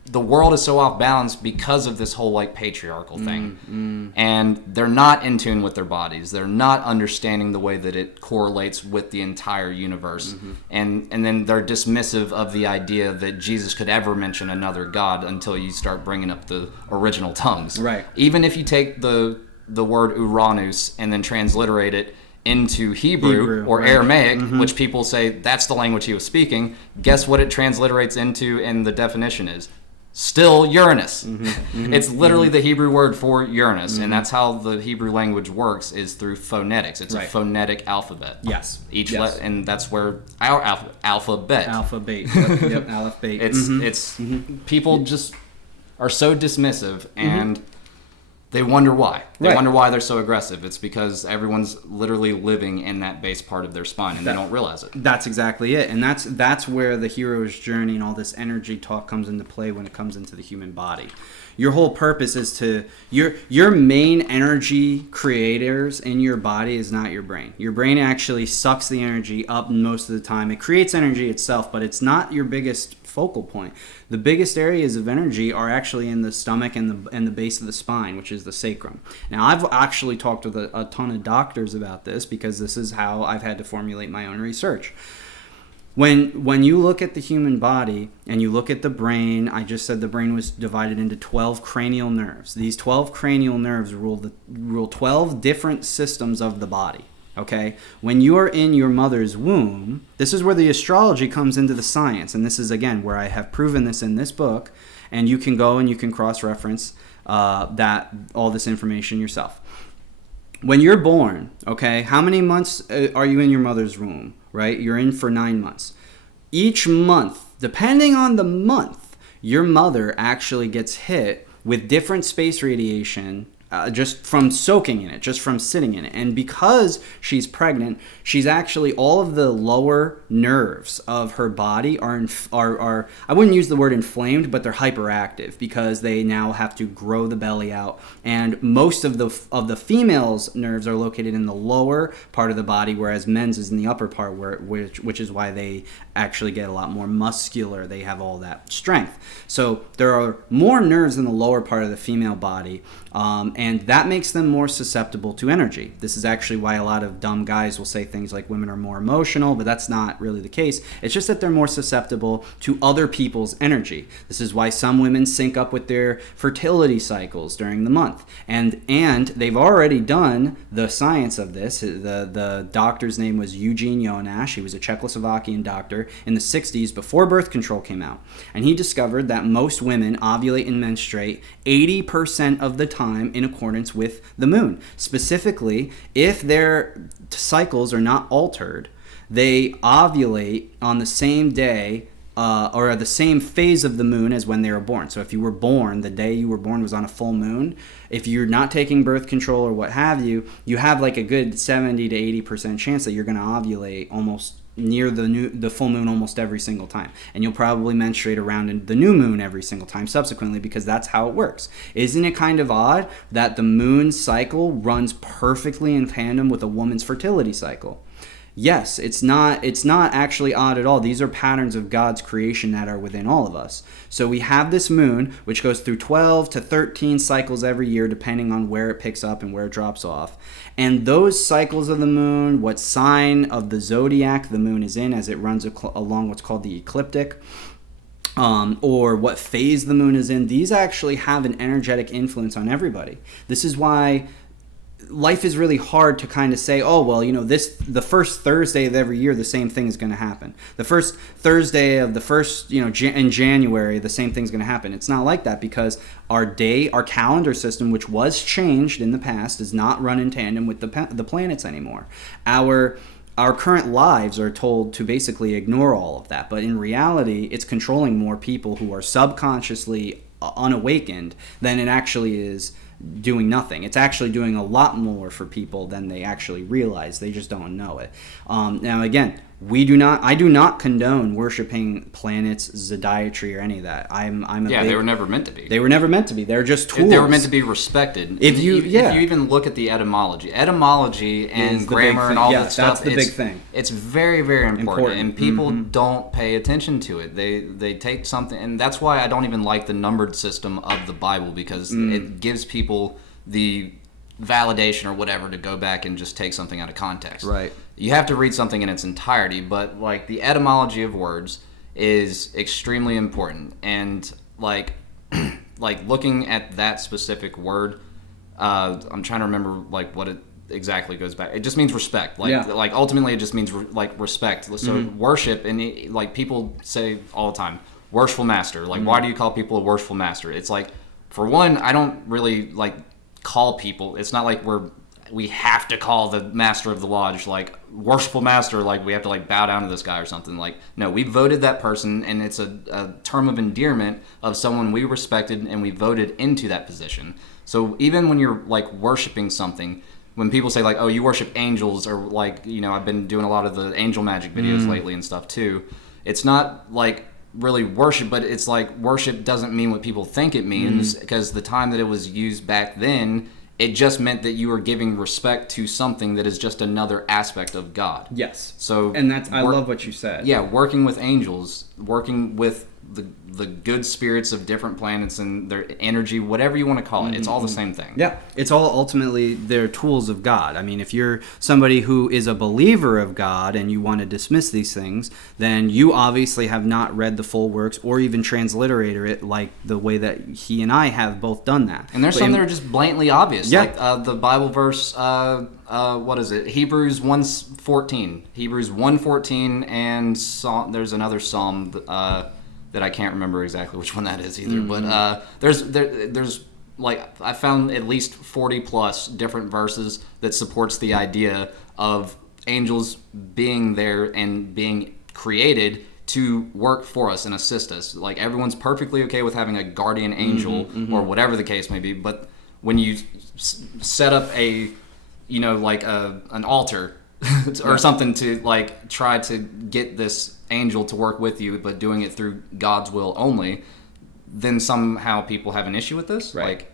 the world is so off balance because of this whole patriarchal thing, and they're not in tune with their bodies. They're not understanding the way that it correlates with the entire universe, and then they're dismissive of the idea that Jesus could ever mention another god until you start bringing up the original tongues. Right. Even if you take the word Uranus and then transliterate it into Hebrew or Aramaic, which people say that's the language he was speaking, guess what it transliterates into and the definition is? Still Uranus. It's literally the Hebrew word for Uranus, and that's how the Hebrew language works, is through phonetics. It's a phonetic alphabet. Yes. And that's where our alphabet. Alphabet. Yep. Alphabet. It's people just are so dismissive, and they wonder why. They wonder why they're so aggressive. It's because everyone's literally living in that base part of their spine, and they don't realize it. That's exactly it. And that's where the hero's journey and all this energy talk comes into play when it comes into the human body. Your whole purpose is to... Your main energy creators in your body is not your brain. Your brain actually sucks the energy up most of the time. It creates energy itself, but it's not your biggest focal point. The biggest areas of energy are actually in the stomach and the base of the spine, which is the sacrum. Now, I've actually talked with a ton of doctors about this because this is how I've had to formulate my own research. When you look at the human body and you look at the brain, I just said the brain was divided into 12 cranial nerves. These 12 cranial nerves rule 12 different systems of the body. Okay, when you are in your mother's womb, this is where the astrology comes into the science, and this is again where I have proven this in this book, and you can go and you can cross-reference that all this information yourself. When you're born, okay, how many months are you in your mother's womb? Right, you're in for 9 months. Each month, depending on the month, your mother actually gets hit with different space radiation. Just from soaking in it, just from sitting in it. And because she's pregnant, she's actually, all of the lower nerves of her body are I wouldn't use the word inflamed, but they're hyperactive because they now have to grow the belly out. And most of the female's nerves are located in the lower part of the body, whereas men's is in the upper part, which is why they actually get a lot more muscular. They have all that strength. So there are more nerves in the lower part of the female body, and that makes them more susceptible to energy. This is actually why a lot of dumb guys will say things like women are more emotional, but that's not really the case. It's just that they're more susceptible to other people's energy. This is why some women sync up with their fertility cycles during the month. And they've already done the science of this. The doctor's name was Eugene Jonasz. He was a Czechoslovakian doctor in the 60s before birth control came out. And he discovered that most women ovulate and menstruate 80% of the time in accordance with the moon. Specifically, if their cycles are not altered, they ovulate on the same day or the same phase of the moon as when they were born. So if you were born, the day you were born was on a full moon. If you're not taking birth control or what have you, you have like a good 70 to 80% chance that you're going to ovulate almost near the full moon almost every single time. And you'll probably menstruate around the new moon every single time subsequently, because that's how it works. Isn't it kind of odd that the moon cycle runs perfectly in tandem with a woman's fertility cycle? Yes, it's not actually odd at all. These are patterns of God's creation that are within all of us. So we have this moon, which goes through 12 to 13 cycles every year, depending on where it picks up and where it drops off. And those cycles of the moon, what sign of the zodiac the moon is in as it runs along what's called the ecliptic, or what phase the moon is in, these actually have an energetic influence on everybody. This is why life is really hard to kind of say, oh, well, the first Thursday of every year, the same thing is going to happen. The first Thursday of the first, in January, the same thing's going to happen. It's not like that, because our calendar system, which was changed in the past, does not run in tandem with the planets anymore. Our current lives are told to basically ignore all of that. But in reality, it's controlling more people who are subconsciously unawakened than it actually is doing nothing. It's actually doing a lot more for people than they actually realize. They just don't know it. Now, again, I do not condone worshiping planets, zodiatry, or any of that. They were never meant to be. They were never meant to be. They're just tools. They were meant to be respected. If you even look at the etymology and grammar and all that stuff, that's the big thing. It's very, very important. And people don't pay attention to it. They take something, and that's why I don't even like the numbered system of the Bible, because it gives people the validation or whatever to go back and just take something out of context. Right. You have to read something in its entirety, but like the etymology of words is extremely important, and like looking at that specific word, I'm trying to remember like what it exactly goes back. It just means respect. Like ultimately it just means respect. So worship, and like people say all the time, worshipful master. Like why do you call people a worshipful master? It's like, for one, I don't really like call people. It's not like we have to call the master of the lodge like worshipful master, like we have to like bow down to this guy or something. Like, no, we voted that person, and it's a term of endearment of someone we respected and we voted into that position. So even when you're like worshiping something, when people say like, oh, you worship angels, or like, you know, I've been doing a lot of the angel magic videos lately and stuff too, it's not like really worship, but it's like worship doesn't mean what people think it means, because the time that it was used back then, it just meant that you were giving respect to something that is just another aspect of God. Yes. So, and I love what you said. Yeah, working with angels, working with the good spirits of different planets and their energy, whatever you want to call it, it's all the same thing. Yeah, it's all ultimately they're tools of God. I mean, if you're somebody who is a believer of God and you want to dismiss these things, then you obviously have not read the full works or even transliterated it like the way that he and I have both done that. And there's some that are just blatantly obvious. Yeah. Like the Bible verse, what is it? Hebrews 1:14. Hebrews 1:14, and there's another psalm that I can't remember exactly which one that is either. But there's like, I found at least 40 plus different verses that supports the idea of angels being there and being created to work for us and assist us. Like, everyone's perfectly okay with having a guardian angel or whatever the case may be, but when you set up an altar or something to like try to get this angel to work with you, but doing it through God's will only, then somehow people have an issue with this. Right.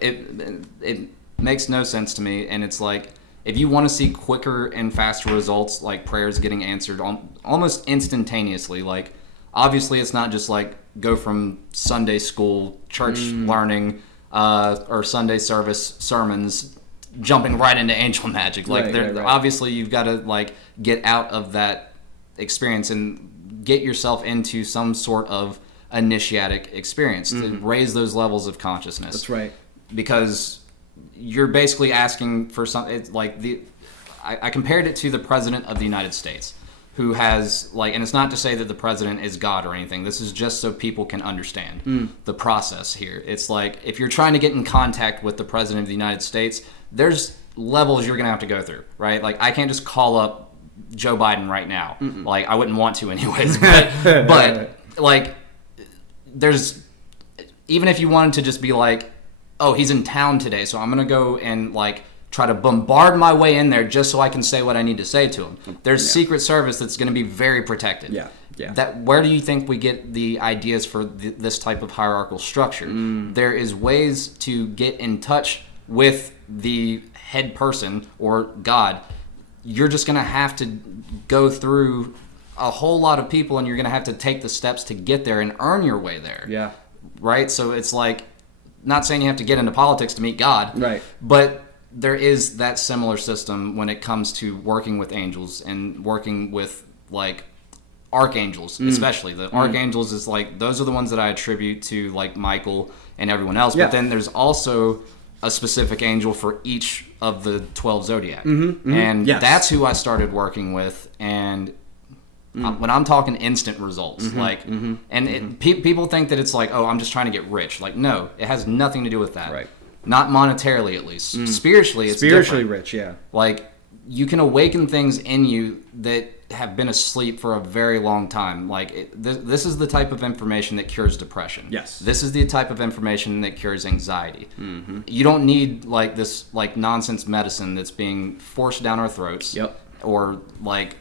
It makes no sense to me. And it's like, if you want to see quicker and faster results, like prayers getting answered almost instantaneously, like obviously it's not just like go from Sunday school church learning or Sunday service sermons jumping right into angel magic. Like, obviously you've got to like get out of that experience and get yourself into some sort of initiatic experience to raise those levels of consciousness. That's right. Because you're basically asking for something. It's like I compared it to the president of the United States, who has like, and it's not to say that the president is God or anything. This is just so people can understand the process here. It's like, if you're trying to get in contact with the president of the United States, there's levels you're gonna have to go through, right? Like, I can't just call up Joe Biden right now. Like, I wouldn't want to anyways, but like, there's, even if you wanted to just be like, oh, he's in town today, so I'm gonna go and like try to bombard my way in there just so I can say what I need to say to him. There's Secret Service that's gonna be very protected. Where do you think we get the ideas for this type of hierarchical structure? There is ways to get in touch with the head person or God. You're just going to have to go through a whole lot of people, and you're going to have to take the steps to get there and earn your way there. Yeah. Right? So it's like, not saying you have to get into politics to meet God. Right. But there is that similar system when it comes to working with angels and working with like archangels, especially. The archangels is like, those are the ones that I attribute to like Michael and everyone else. But then there's also a specific angel for each of the 12 zodiac. And that's who I started working with. And when I'm talking instant results, people think that it's like, oh, I'm just trying to get rich. Like, no, it has nothing to do with that. Right. Not monetarily, at least. Spiritually, it's spiritually different. rich. Yeah. Like, you can awaken things in you that have been asleep for a very long time. Like, this is the type of information that cures depression. Yes. This is the type of information that cures anxiety. You don't need like this like nonsense medicine that's being forced down our throats. Yep. Or like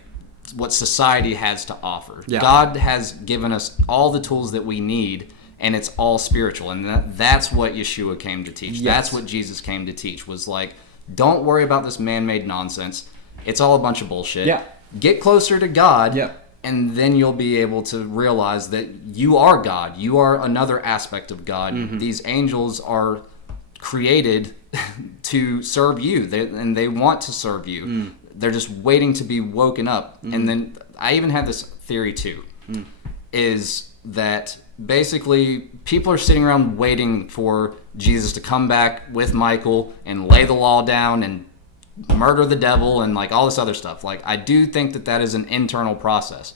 what society has to offer. Yeah. God has given us all the tools that we need, and it's all spiritual. And that's what Yeshua came to teach. Yes. That's what Jesus came to teach, was like, don't worry about this man-made nonsense. It's all a bunch of bullshit. Yeah. Get closer to God, Yeah. and then you'll be able to realize that you are God. You are another aspect of God. Mm-hmm. These angels are created to serve you, and they want to serve you. Mm. They're just waiting to be woken up. And then I even have this theory too, is that basically people are sitting around waiting for Jesus to come back with Michael and lay the law down and murder the devil and like all this other stuff. Like, I do think that is an internal process.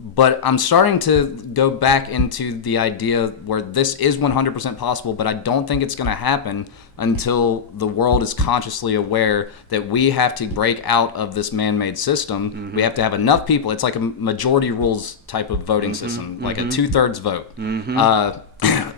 But I'm starting to go back into the idea where this is 100% possible, but I don't think it's going to happen until the world is consciously aware that we have to break out of this man-made system. Mm-hmm. We have to have enough people. It's like a majority rules type of voting system, like a 2/3 vote. Mm-hmm.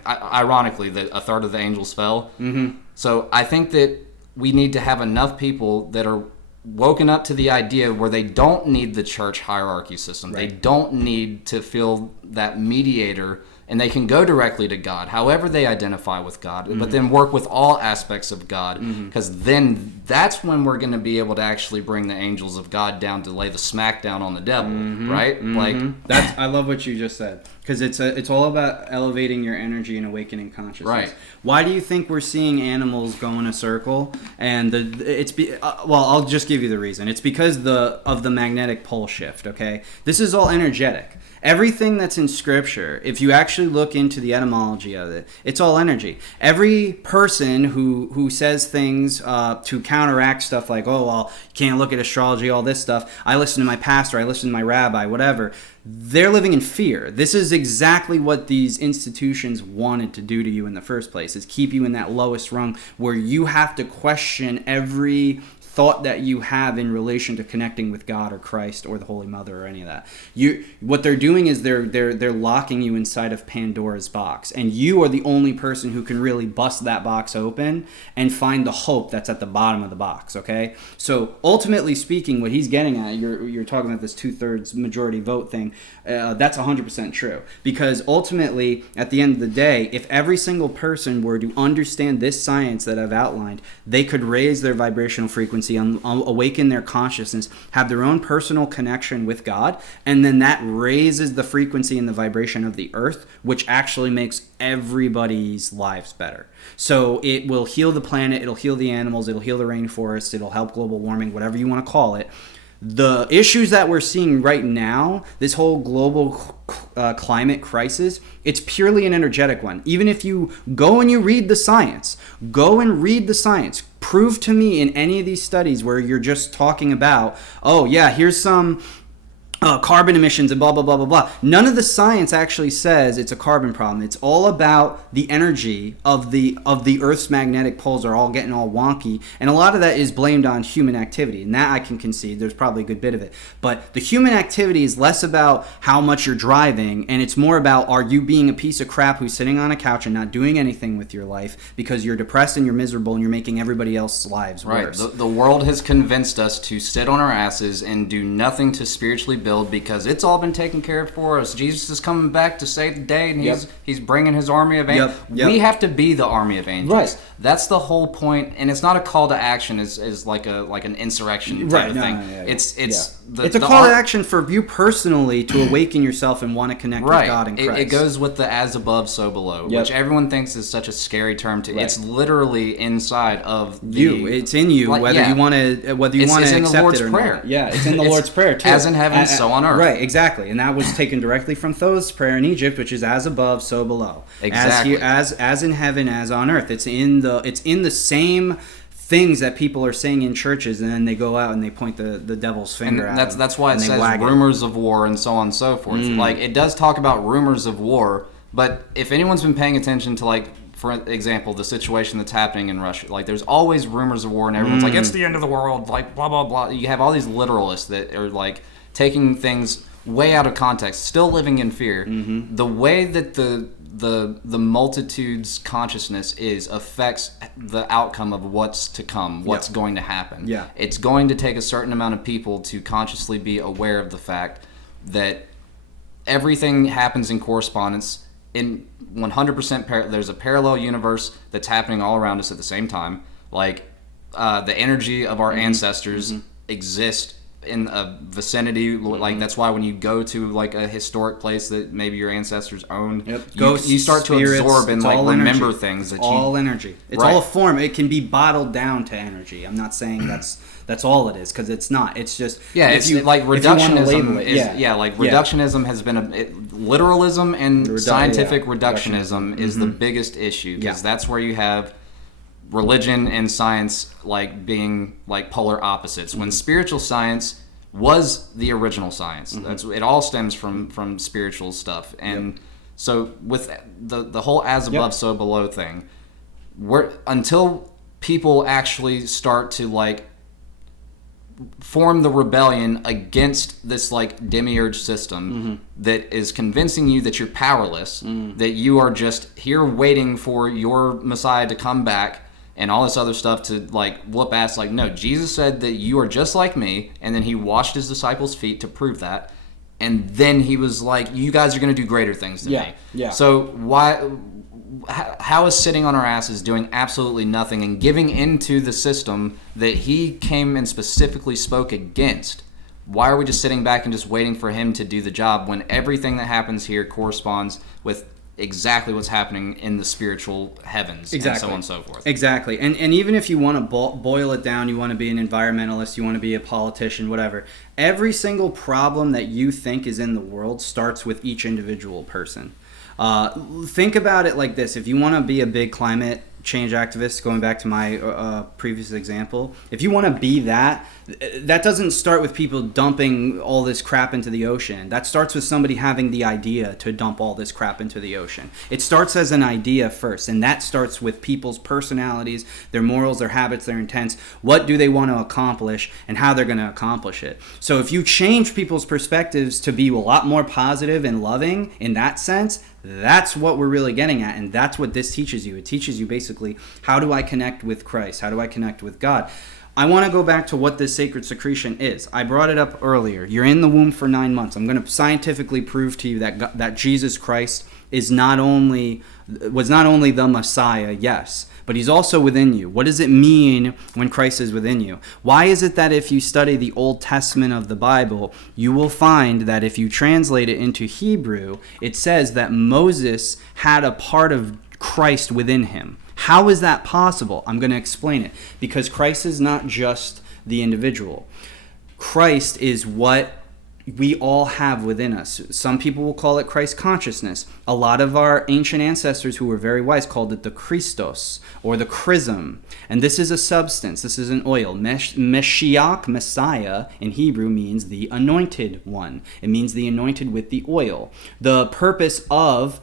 Ironically, a third of the angels fell. Mm-hmm. So I think that we need to have enough people that are woken up to the idea where they don't need the church hierarchy system. Right. They don't need to feel that mediator, and they can go directly to God, however they identify with God, but then work with all aspects of God, because then that's when we're going to be able to actually bring the angels of God down to lay the smackdown on the devil, right? Like, I love what you just said, because it's all about elevating your energy and awakening consciousness. Right. Why do you think we're seeing animals go in a circle? And I'll just give you the reason. It's because of the magnetic pole shift. Okay, this is all energetic. Everything that's in Scripture, if you actually look into the etymology of it, it's all energy. Every person who says things to counteract stuff like, oh, well, you can't look at astrology, all this stuff, I listen to my pastor, I listen to my rabbi, whatever, they're living in fear. This is exactly what these institutions wanted to do to you in the first place, is keep you in that lowest rung where you have to question every thought that you have in relation to connecting with God or Christ or the Holy Mother or any of that. What they're doing is they're locking you inside of Pandora's box, and you are the only person who can really bust that box open and find the hope that's at the bottom of the box. Okay, so ultimately speaking, what he's getting at, you're talking about this 2/3 majority vote thing. That's 100% true, because ultimately, at the end of the day, if every single person were to understand this science that I've outlined, they could raise their vibrational frequency, awaken their consciousness, have their own personal connection with God, and then that raises the frequency and the vibration of the earth, which actually makes everybody's lives better. So it will heal the planet, it'll heal the animals, it'll heal the rainforest, it'll help global warming, whatever you want to call it. The issues that we're seeing right now, this whole global climate crisis, it's purely an energetic one. Even if you go and you read the science, prove to me in any of these studies where you're just talking about, oh yeah, here's some carbon emissions and blah, blah, blah, blah, blah. None of the science actually says it's a carbon problem. It's all about the energy of the Earth's magnetic poles are all getting all wonky. And a lot of that is blamed on human activity. And that I can concede. There's probably a good bit of it. But the human activity is less about how much you're driving, and it's more about, are you being a piece of crap who's sitting on a couch and not doing anything with your life because you're depressed and you're miserable and you're making everybody else's lives worse. Right. The world has convinced us to sit on our asses and do nothing to spiritually build, because it's all been taken care of for us. Jesus is coming back to save the day, and he's bringing his army of angels. Yep. We have to be the army of angels. Right. That's the whole point, and it's not a call to action. Is like an insurrection type of thing. It's a call to action for you personally to awaken yourself and want to connect with God and Christ. It goes with the as above, so below, which everyone thinks is such a scary term. It's literally inside of you. It's in you, whether you want to accept it or not. Yeah, it's in the Lord's Prayer too. As in heaven, so on earth. Right, exactly, and that was taken directly from Thoth's prayer in Egypt, which is as above, so below. Exactly. As in heaven, as on earth. It's in the same things that people are saying in churches, and then they go out and they point the devil's finger at them. That's why it says rumors of war and so on and so forth. Like, it does talk about rumors of war, but if anyone's been paying attention to, like, for example, the situation that's happening in Russia, like, there's always rumors of war, and everyone's like, it's the end of the world, like, blah, blah, blah. You have all these literalists that are, like, taking things way out of context, still living in fear. The way that the multitude's consciousness affects the outcome of what's to come, what's going to happen. Yeah. It's going to take a certain amount of people to consciously be aware of the fact that everything happens in correspondence in 100% there's a parallel universe that's happening all around us at the same time. Like the energy of our ancestors exist in a vicinity, like that's why when you go to like a historic place that maybe your ancestors owned, you start to absorb and like remember energy. Things. It's all energy. It's all a form. It can be bottled down to energy. I'm not saying that's all it is, because it's not. It's just it's like reductionism reductionism has been literalism and scientific reductionism is the biggest issue, because that's where you have religion and science like being like polar opposites, when spiritual science was the original science. That's it. All stems from spiritual stuff. And so with the whole as above so below thing, until people actually start to like form the rebellion against this like demiurge system that is convincing you that you're powerless, that you are just here waiting for your Messiah to come back and all this other stuff to like whoop ass. Like, no, Jesus said that you are just like me, and then he washed his disciples' feet to prove that, and then he was like, you guys are going to do greater things than me. So how is sitting on our asses doing absolutely nothing and giving into the system that he came and specifically spoke against? Why are we just sitting back and just waiting for him to do the job, when everything that happens here corresponds with exactly what's happening in the spiritual heavens, and so on and so forth? Exactly. And even if you want to boil it down, you want to be an environmentalist, you want to be a politician, whatever, every single problem that you think is in the world starts with each individual person. Think about it like this. If you want to be a big climate change activist, going back to my previous example, if you want to be that doesn't start with people dumping all this crap into the ocean. That starts with somebody having the idea to dump all this crap into the ocean. It starts as an idea first, and that starts with people's personalities, their morals, their habits, their intents. What do they want to accomplish, and how they're going to accomplish it? So if you change people's perspectives to be a lot more positive and loving in that sense, that's what we're really getting at, and that's what this teaches you. It teaches you basically, how do I connect with Christ? How do I connect with God? I want to go back to what this sacred secretion is. I brought it up earlier. You're in the womb for 9 months. I'm going to scientifically prove to you that Jesus Christ was not only the Messiah, yes, but he's also within you. What does it mean when Christ is within you? Why is it that if you study the Old Testament of the Bible, you will find that if you translate it into Hebrew, it says that Moses had a part of Christ within him? How is that possible? I'm going to explain it. Because Christ is not just the individual. Christ is what we all have within us. Some people will call it Christ consciousness. A lot of our ancient ancestors who were very wise called it the Christos, or the chrism. And this is a substance. This is an oil. Meshiach, Messiah, in Hebrew means the anointed one. It means the anointed with the oil. The purpose of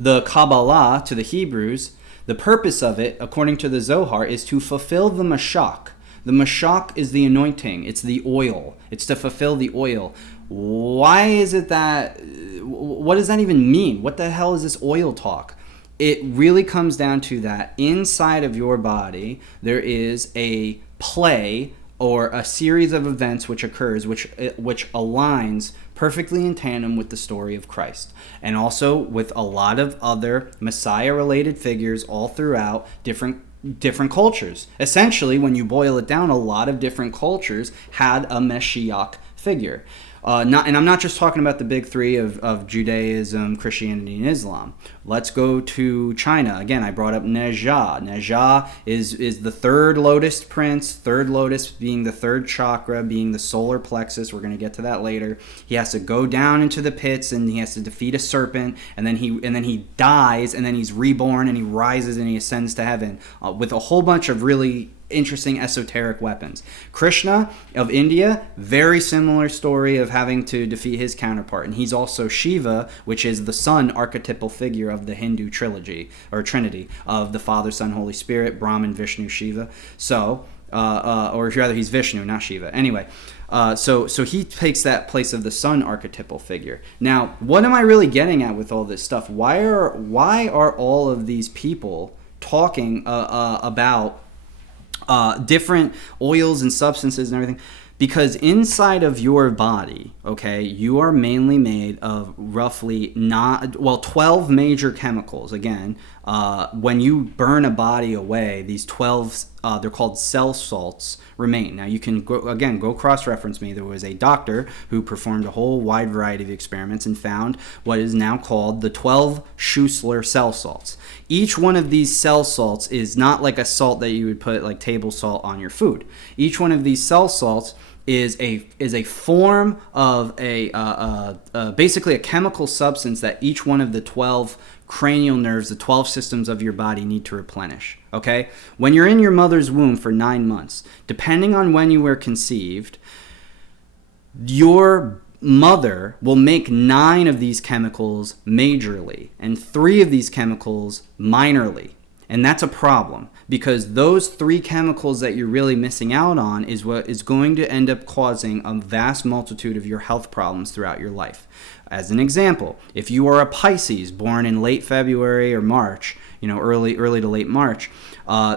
the Kabbalah to the Hebrews, the purpose of it, according to the Zohar, is to fulfill the Mashach. The Mashach is the anointing. It's the oil. It's to fulfill the oil. Why is it that... What does that even mean? What the hell is this oil talk? It really comes down to that inside of your body, there is a play or a series of events which occurs, which aligns perfectly in tandem with the story of Christ, and also with a lot of other Messiah-related figures all throughout different cultures. Essentially, when you boil it down, a lot of different cultures had a Meshiach figure. And I'm not just talking about the big three of Judaism, Christianity, and Islam. Let's go to China. Again, I brought up Nezha. Nezha is the third lotus prince, third lotus being the third chakra, being the solar plexus. We're going to get to that later. He has to go down into the pits, and he has to defeat a serpent, and then he dies, and then he's reborn, and he rises, and he ascends to heaven with a whole bunch of really interesting esoteric weapons. Krishna of India, very similar story of having to defeat his counterpart, and he's also Shiva, which is the sun archetypal figure of the Hindu trilogy or trinity of the Father, Son, Holy Spirit, Brahman, Vishnu, Shiva. So or rather he's Vishnu, not Shiva. Anyway, so he takes that place of the sun archetypal figure. Now, what am I really getting at with all this stuff? Why are all of these people talking about different oils and substances and everything? Because inside of your body, okay, you are mainly made of roughly 12 major chemicals. Again, when you burn a body away, these 12, they're called cell salts, remain. Now, you can, go cross-reference me. There was a doctor who performed a whole wide variety of experiments and found what is now called the 12 Schussler cell salts. Each one of these cell salts is not like a salt that you would put like table salt on your food. Each one of these cell salts is a form of basically a chemical substance that each one of the 12 cranial nerves, the 12 systems of your body need to replenish. Okay? When you're in your mother's womb for 9 months, depending on when you were conceived, your mother will make 9 of these chemicals majorly and 3 of these chemicals minorly. And that's a problem, because those 3 chemicals that you're really missing out on is what is going to end up causing a vast multitude of your health problems throughout your life. As an example, if you are a Pisces born in late February or March, early to late March,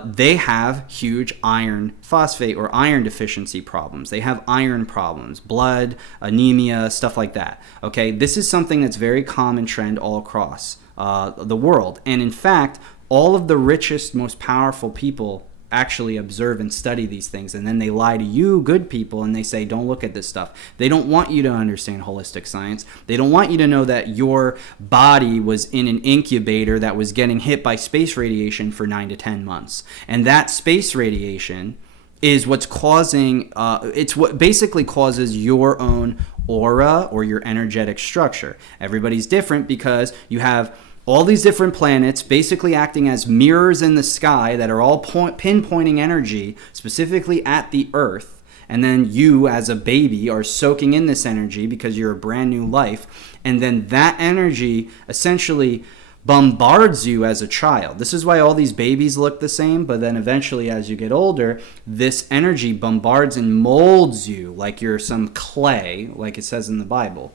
they have huge iron phosphate or iron deficiency problems. They have iron problems, blood, anemia, stuff like that. Okay, this is something that's very common trend all across the world. And in fact, all of the richest, most powerful people actually observe and study these things, and then they lie to you, good people, and they say, don't look at this stuff. They don't want you to understand holistic science. They don't want you to know that your body was in an incubator that was getting hit by space radiation for 9 to 10 months. And that space radiation is what's causing, it's what basically causes your own aura or your energetic structure. Everybody's different because you have all these different planets basically acting as mirrors in the sky that are all pinpointing energy specifically at the Earth. And then you, as a baby, are soaking in this energy because you're a brand new life. And then that energy essentially bombards you as a child. This is why all these babies look the same, but then eventually as you get older, this energy bombards and molds you like you're some clay, like it says in the Bible.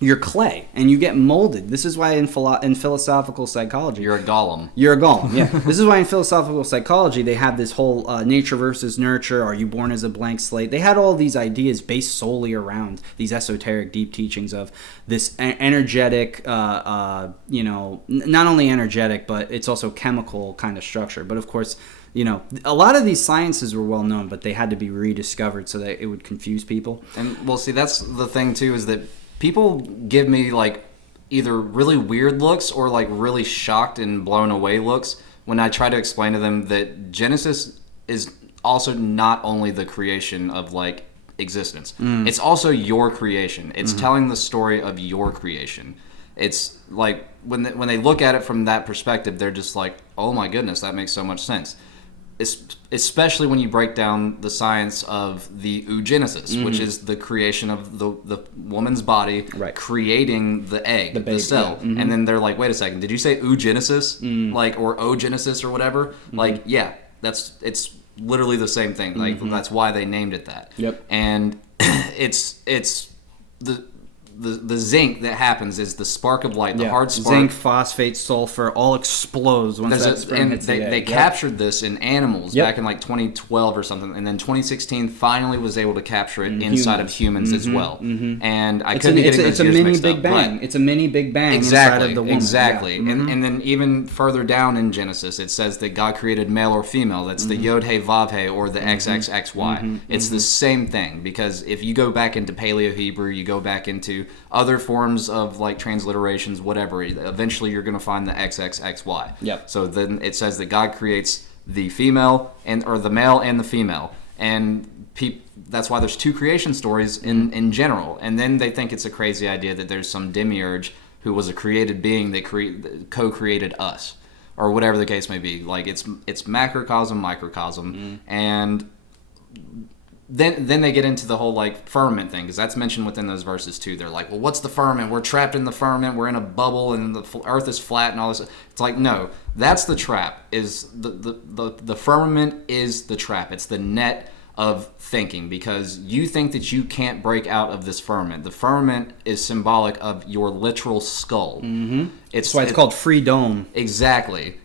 You're clay, and you get molded. This is why in philosophical psychology... You're a golem. You're a golem, yeah. This is why in philosophical psychology they have this whole nature versus nurture, are you born as a blank slate? They had all these ideas based solely around these esoteric deep teachings of this energetic, not only energetic, but it's also chemical kind of structure. But of course, a lot of these sciences were well known, but they had to be rediscovered so that it would confuse people. And, well, see, that's the thing, too, is that people give me like either really weird looks or like really shocked and blown away looks when I try to explain to them that Genesis is also not only the creation of like existence. It's also your creation. It's telling the story of your creation. It's like when they look at it from that perspective, they're just like, oh my goodness, that makes so much sense. Especially when you break down the science of the oogenesis, which is the creation of the woman's body, creating the egg, the cell. Yeah. And then they're like, wait a second, did you say oogenesis? Like, or oogenesis or whatever? Like, yeah, it's literally the same thing. Like, that's why they named it that. Yep. And it's the zinc that happens is the spark of light, the hard spark. Zinc, phosphate, sulfur, all explodes once that sperm hits the egg. They captured this in animals back in like 2012 or something, and then 2016 finally was able to capture it inside of humans as well. And I couldn't get those years mixed up. It's a mini Big Bang inside of the woman. Exactly. And then even further down in Genesis, it says that God created male or female. That's the Yod He Vav He or the XXXY. It's the same thing, because if you go back into Paleo Hebrew, you go back into other forms of like transliterations, whatever, eventually you're going to find the XXXY. Yep. So then it says that God creates the female or the male and the female, and that's why there's 2 creation stories in general. And then they think it's a crazy idea that there's some demiurge who was a created being that co-created us, or whatever the case may be. Like it's macrocosm, microcosm, and then they get into the whole like firmament thing, because that's mentioned within those verses too. They're like, well, what's the firmament? We're trapped in the firmament. We're in a bubble, and the earth is flat, and all this. It's like, no, that's the trap. Is the firmament is the trap. It's the net of thinking, because you think that you can't break out of this firmament. The firmament is symbolic of your literal skull. Mm-hmm. That's why it's called free dome. Exactly.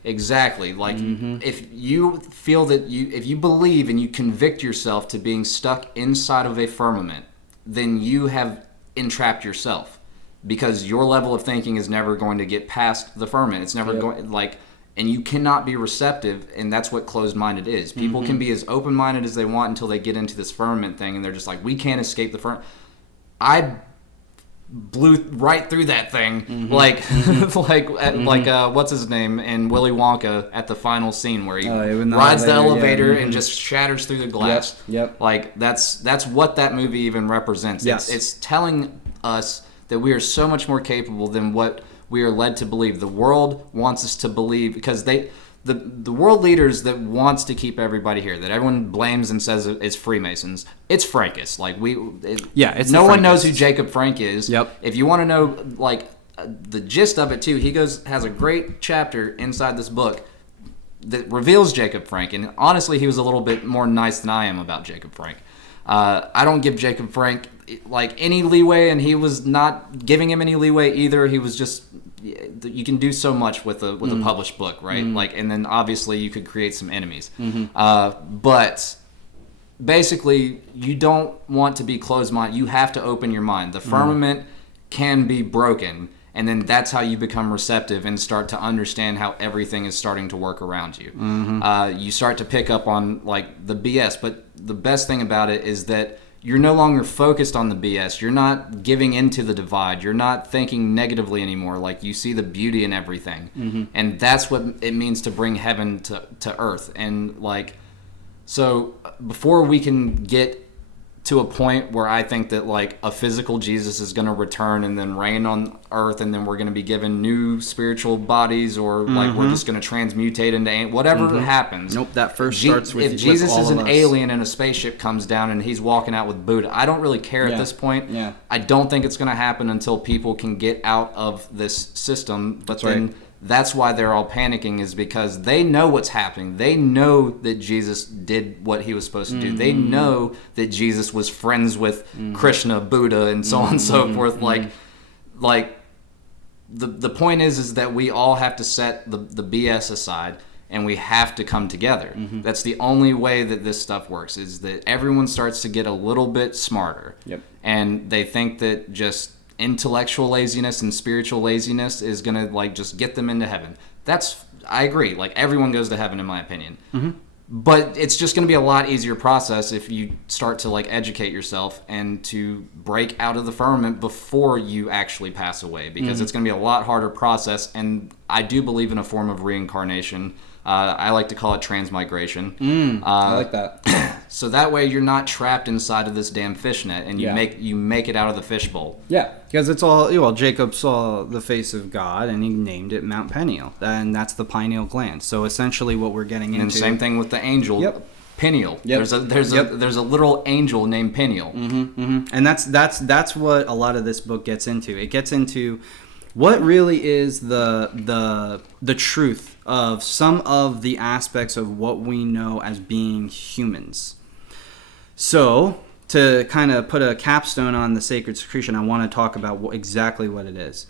Like, if you feel that if you believe and you convict yourself to being stuck inside of a firmament, then you have entrapped yourself, because your level of thinking is never going to get past the firmament. It's never going, like, and you cannot be receptive, and that's what closed-minded is. People can be as open-minded as they want until they get into this firmament thing, and they're just like, we can't escape the firmament. I blew right through that thing, like what's his name in Willy Wonka at the final scene where he rides the elevator and just shatters through the glass. Yep. Like that's what that movie even represents. Yes. It's telling us that we are so much more capable than what we are led to believe. The world wants us to believe, because the world leaders that wants to keep everybody here, that everyone blames and says is Freemasons, it's Frankists. Like it's no one knows who Jacob Frank is. Yep. If you want to know like the gist of it too, he has a great chapter inside this book that reveals Jacob Frank, and honestly, he was a little bit more nice than I am about Jacob Frank. I don't give Jacob Frank like any leeway, and he was not giving him any leeway either. He was just, you can do so much with a published book, right? Like, and then obviously you could create some enemies. But basically, you don't want to be closed-minded. You have to open your mind. The firmament can be broken, and then that's how you become receptive and start to understand how everything is starting to work around you. You start to pick up on like the BS, but the best thing about it is that you're no longer focused on the BS. You're not giving into the divide. You're not thinking negatively anymore. Like, you see the beauty in everything. And that's what it means to bring heaven to earth. And like, so before we can get to a point where I think that like a physical Jesus is going to return and then reign on earth, and then we're going to be given new spiritual bodies, or like we're just going to transmutate into whatever happens. Nope, that first starts with if Jesus with all is of an us. alien and a spaceship comes down and he's walking out with Buddha, I don't really care at this point. I don't think it's going to happen until people can get out of this system. But then that's why they're all panicking, is because they know what's happening. They know that Jesus did what he was supposed to do. They know that Jesus was friends with Krishna, Buddha, and so on and so forth. Like the point is that we all have to set the BS aside, and we have to come together. That's the only way that this stuff works, is that everyone starts to get a little bit smarter. And they think that just intellectual laziness and spiritual laziness is gonna like just get them into heaven. I agree, like everyone goes to heaven in my opinion. But it's just gonna be a lot easier process if you start to like educate yourself and to break out of the firmament before you actually pass away, because it's gonna be a lot harder process. And I do believe in a form of reincarnation. I like to call it transmigration. I like that. So that way you're not trapped inside of this damn fishnet, and you make it out of the fishbowl. Yeah, because it's all, well, Jacob saw the face of God, and he named it Mount Peniel, and that's the pineal gland. So essentially what we're getting into... And same thing with the angel, Peniel. There's a literal angel named Peniel. And that's what a lot of this book gets into. It gets into what really is the truth of some of the aspects of what we know as being humans. So, to kind of put a capstone on the sacred secretion, I want to talk about exactly what it is.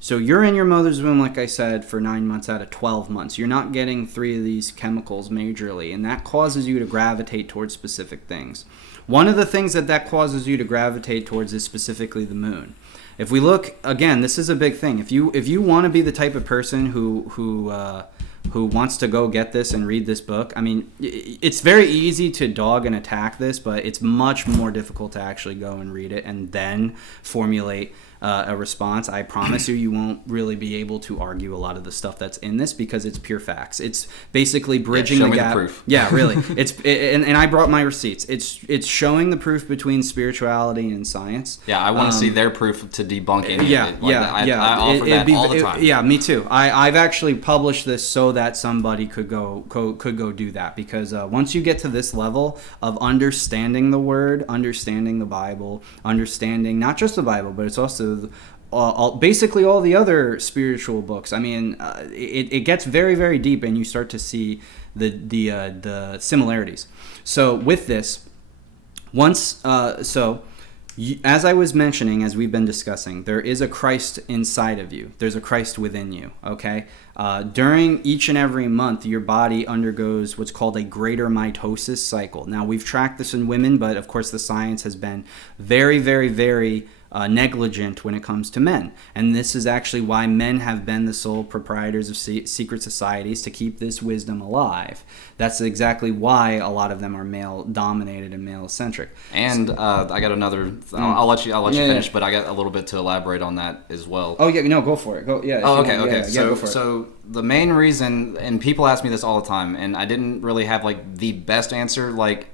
So you're in your mother's womb, like I said, for 9 months out of 12 months. You're not getting 3 of these chemicals majorly, and that causes you to gravitate towards specific things. One of the things that causes you to gravitate towards is specifically the moon. If we look, again, this is a big thing. If you want to be the type of person who wants to go get this and read this book, I mean, it's very easy to dog and attack this, but it's much more difficult to actually go and read it and then formulate a response. I promise you won't really be able to argue a lot of the stuff that's in this, because it's pure facts. It's basically bridging the gap. Show me the proof. Yeah, really. And I brought my receipts. It's showing the proof between spirituality and science. Yeah, I want to see their proof to debunk any of it. I offer that all the time. Yeah, me too. I've actually published this so that somebody could go do that, because once you get to this level of understanding the Word, understanding the Bible, understanding not just the Bible, but it's also basically all the other spiritual books. I mean, it gets very, very deep, and you start to see the similarities. So with this, as I was mentioning, as we've been discussing, there is a Christ inside of you. There's a Christ within you, okay? During each and every month, your body undergoes what's called a greater mitosis cycle. Now, we've tracked this in women, but of course the science has been very, very, very negligent when it comes to men. And this is actually why men have been the sole proprietors of secret societies, to keep this wisdom alive. That's exactly why a lot of them are male-dominated and male-centric. And I got another. I'll let you finish, but I got a little bit to elaborate on that as well. Oh yeah, no, go for it. Go, yeah. Oh, okay. Go for it. So the main reason, and people ask me this all the time, and I didn't really have like the best answer. Like,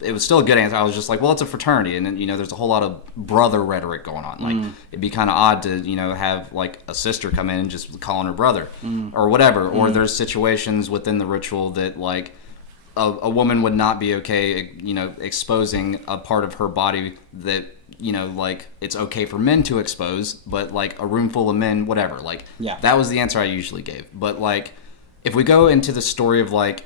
it was still a good answer. I was just like, well, it's a fraternity, and then, there's a whole lot of brother rhetoric going on. Like, it'd be kind of odd to, have like a sister come in and just calling her brother or whatever. Or there's situations within the ritual that like a woman would not be okay, exposing a part of her body that, like it's okay for men to expose, but like a room full of men, whatever. Like, that was the answer I usually gave. But like, if we go into the story of like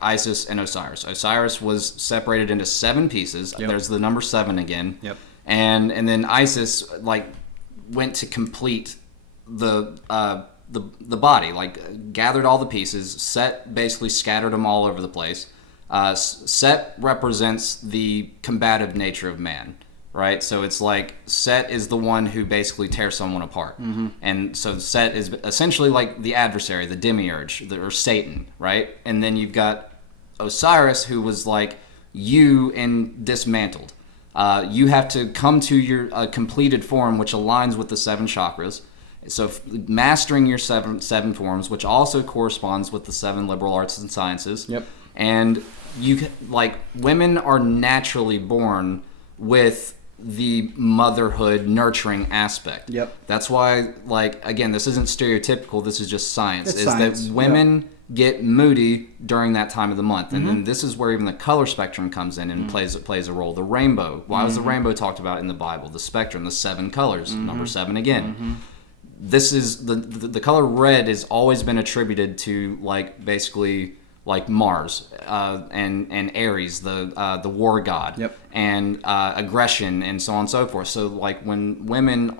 Isis and Osiris. Osiris was separated into 7 pieces. Yep. There's the number 7 again. Yep. And then Isis like went to complete the body, like gathered all the pieces. Set basically scattered them all over the place. Set represents the combative nature of man. Right, so it's like Set is the one who basically tears someone apart, and so Set is essentially like the adversary, the demiurge, or Satan, right? And then you've got Osiris, who was like you and dismantled. You have to come to your completed form, which aligns with the 7 chakras. So mastering your seven forms, which also corresponds with the 7 liberal arts and sciences. Yep. And women are naturally born with the motherhood nurturing aspect. Yep. That's why, like, again, this isn't stereotypical, this is just science. It's science. That women get moody during that time of the month. And then this is where even the color spectrum comes in and plays a role. The rainbow. Why was the rainbow talked about in the Bible? The spectrum, the 7 colors, number 7 again. This is the color red has always been attributed to like basically like Mars and Ares, the war god, and aggression and so on and so forth. So like when women,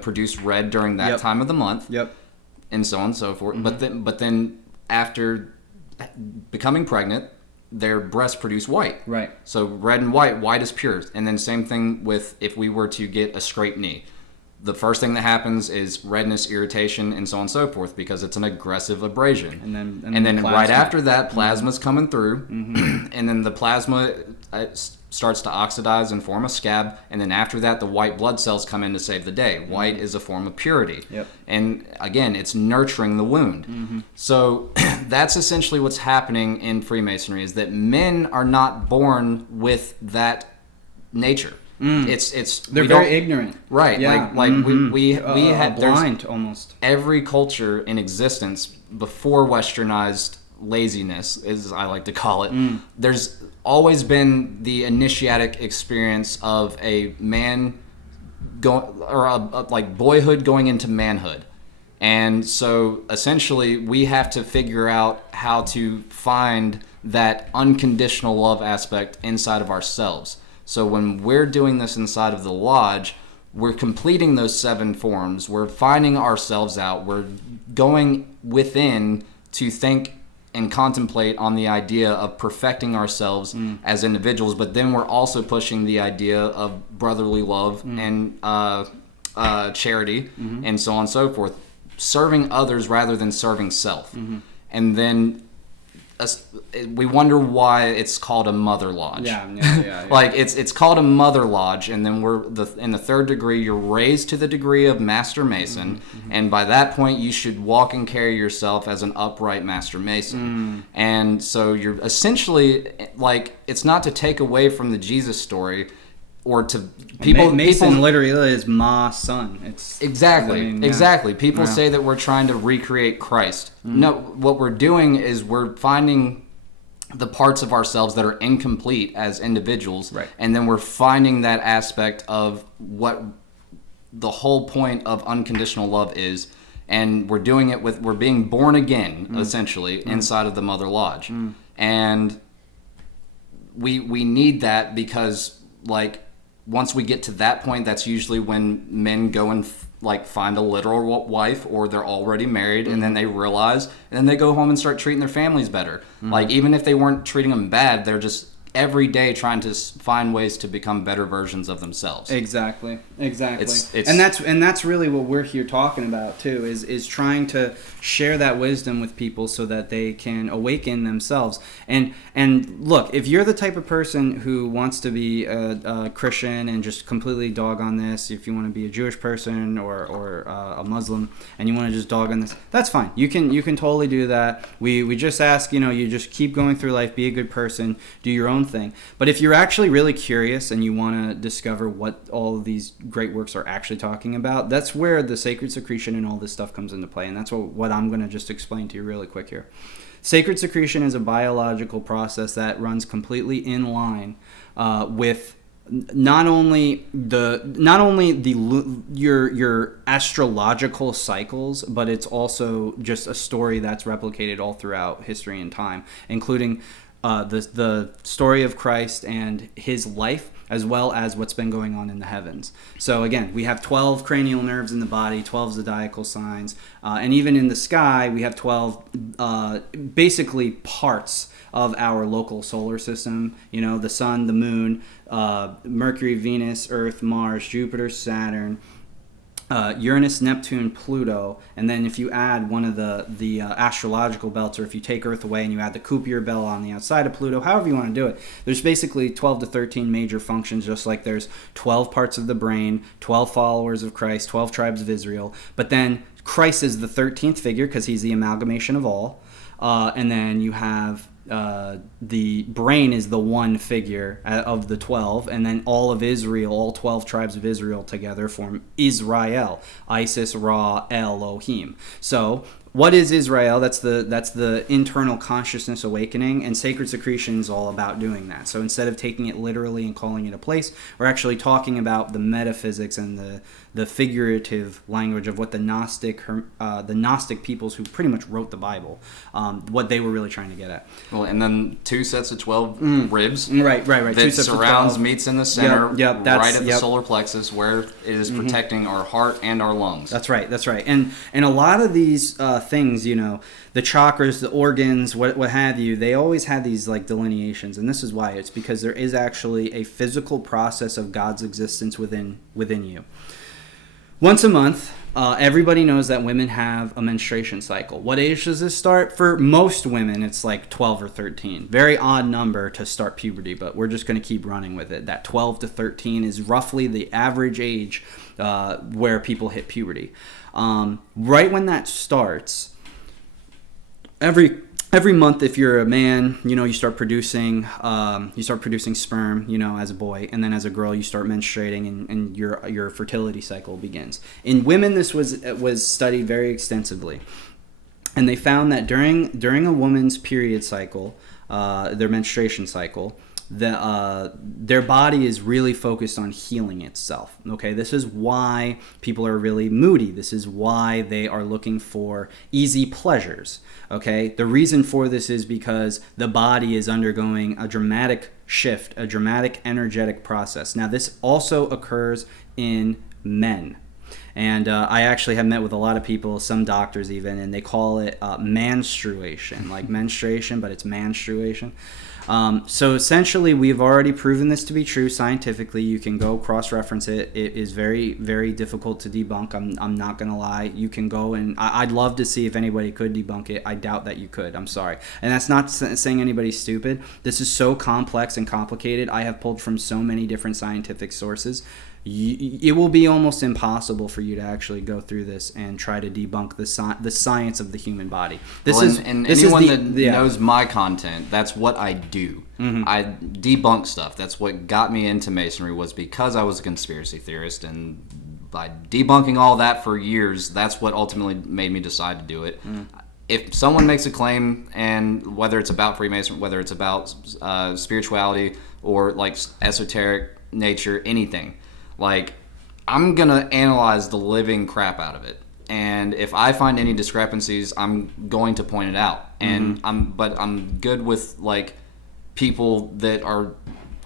produce red during that time of the month, and so on and so forth. But then after becoming pregnant, their breasts produce white. Right. So red and white. White is pure. And then same thing with if we were to get a scraped knee. The first thing that happens is redness, irritation, and so on and so forth, because it's an aggressive abrasion. And then right after that, plasma's coming through, and then the plasma starts to oxidize and form a scab, and then after that, the white blood cells come in to save the day. White is a form of purity. And again, it's nurturing the wound. So that's essentially what's happening in Freemasonry, is that men are not born with that nature. They're very ignorant, right? Yeah. We had blind almost. Every culture in existence before westernized laziness, as I like to call it, there's always been the initiatic experience of a man like boyhood going into manhood. And so essentially we have to figure out how to find that unconditional love aspect inside of ourselves. So when we're doing this inside of the lodge, we're completing those 7 forms. We're finding ourselves out. We're going within to think and contemplate on the idea of perfecting ourselves as individuals. But then we're also pushing the idea of brotherly love and charity and so on and so forth. Serving others rather than serving self. And then we wonder why it's called a mother lodge. Yeah. Like it's called a mother lodge, and then in the 3rd degree, you're raised to the degree of Master Mason, and by that point, you should walk and carry yourself as an upright Master Mason. And so you're essentially like, it's not to take away from the Jesus story. or to people. Mason people, literally is Ma son. It's exactly. People say that we're trying to recreate Christ. No, what we're doing is we're finding the parts of ourselves that are incomplete as individuals, right. And then we're finding that aspect of what the whole point of unconditional love is, and we're doing it with, we're being born again, essentially, inside of the Mother Lodge. And we need that because, like, once we get to that point, that's usually when men go and find a literal wife, or they're already married, and then they realize, and then they go home and start treating their families better. Like, even if they weren't treating them bad, they're just every day trying to find ways to become better versions of themselves. Exactly. It's, and that's really what we're here talking about too, is trying to share that wisdom with people so that they can awaken themselves. And look, if you're the type of person who wants to be a Christian and just completely dog on this, if you want to be a Jewish person or a Muslim and you want to just dog on this, that's fine. You can totally do that. We just ask, you just keep going through life, be a good person, do your own thing. But if you're actually really curious and you want to discover what all of these great works are actually talking about, that's where the sacred secretion and all this stuff comes into play. And that's what I'm going to just explain to you really quick here. Sacred secretion is a biological process that runs completely in line with not only your astrological cycles, but it's also just a story that's replicated all throughout history and time, including the story of Christ and his life, as well as what's been going on in the heavens. So again, we have 12 cranial nerves in the body, 12 zodiacal signs, and even in the sky, we have 12 basically parts of our local solar system. The sun, the moon, Mercury, Venus, Earth, Mars, Jupiter, Saturn, Uranus, Neptune, Pluto, and then if you add one of the astrological belts, or if you take Earth away and you add the Kuiper belt on the outside of Pluto, however you want to do it, there's basically 12 to 13 major functions, just like there's 12 parts of the brain, 12 followers of Christ, 12 tribes of Israel, but then Christ is the 13th figure because he's the amalgamation of all, and then you have the brain is the one figure of the 12, and then all of Israel, all 12 tribes of Israel together form Israel, Isis, Ra, Elohim. So what is Israel? That's the internal consciousness awakening, and sacred secretion is all about doing that. So instead of taking it literally and calling it a place, we're actually talking about the metaphysics and the figurative language of what the Gnostic peoples who pretty much wrote the Bible, what they were really trying to get at. Well, and then 2 sets of 12 ribs. Right. That surrounds, meets in the center, right at the solar plexus, where it is protecting our heart and our lungs. That's right. And a lot of these things, the chakras, the organs, what have you, they always have these like delineations, and this is why. It's because there is actually a physical process of God's existence within you. Once a month, everybody knows that women have a menstruation cycle. What age does this start? For most women, it's like 12 or 13. Very odd number to start puberty, but we're just going to keep running with it. That 12 to 13 is roughly the average age where people hit puberty. Right when that starts, every month, if you're a man, you start producing sperm, as a boy, and then as a girl, you start menstruating, and your fertility cycle begins. In women, this was studied very extensively, and they found that during a woman's period cycle, their menstruation cycle, their body is really focused on healing itself. Okay, this is why people are really moody. This is why they are looking for easy pleasures. Okay, the reason for this is because the body is undergoing a dramatic shift, a dramatic energetic process. Now, this also occurs in men. And I actually have met with a lot of people, some doctors even, and they call it menstruation, like menstruation, but it's menstruation. So essentially, we've already proven this to be true scientifically. You can go cross-reference it. It is very, very difficult to debunk. I'm not going to lie. You can go and I'd love to see if anybody could debunk it. I doubt that you could. I'm sorry. And that's not saying anybody's stupid. This is so complex and complicated. I have pulled from so many different scientific sources it will be almost impossible for you to actually go through this and try to debunk the science of the human body. Anyone that knows my content, that's what I do. I debunk stuff. That's what got me into Masonry, was because I was a conspiracy theorist, and by debunking all that for years, that's what ultimately made me decide to do it. If someone makes a claim, and whether it's about Freemasonry, whether it's about spirituality or like esoteric nature, anything, like, I'm gonna analyze the living crap out of it, and if I find any discrepancies, I'm going to point it out. And I'm good with like people that are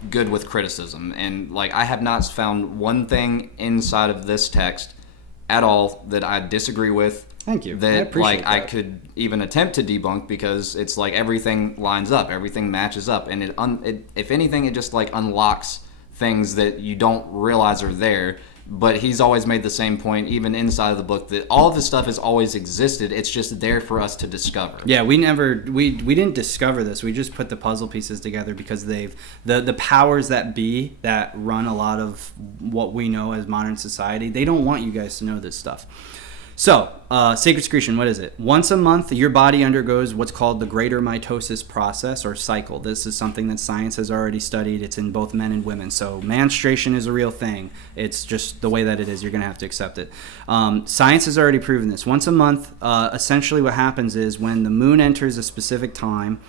good with criticism, and like I have not found one thing inside of this text at all that I disagree with. Thank you. That I could even attempt to debunk, because it's like everything lines up, everything matches up, and it if anything, it just like unlocks things that you don't realize are there. But he's always made the same point, even inside of the book, that all of this stuff has always existed. It's just there for us to discover. Yeah, we didn't discover this. We just put the puzzle pieces together because the powers that be that run a lot of what we know as modern society, they don't want you guys to know this stuff. So, sacred secretion, what is it? Once a month, your body undergoes what's called the greater mitosis process or cycle. This is something that science has already studied. It's in both men and women. So, menstruation is a real thing. It's just the way that it is. You're going to have to accept it. Science has already proven this. Once a month, essentially what happens is when the moon enters a specific time,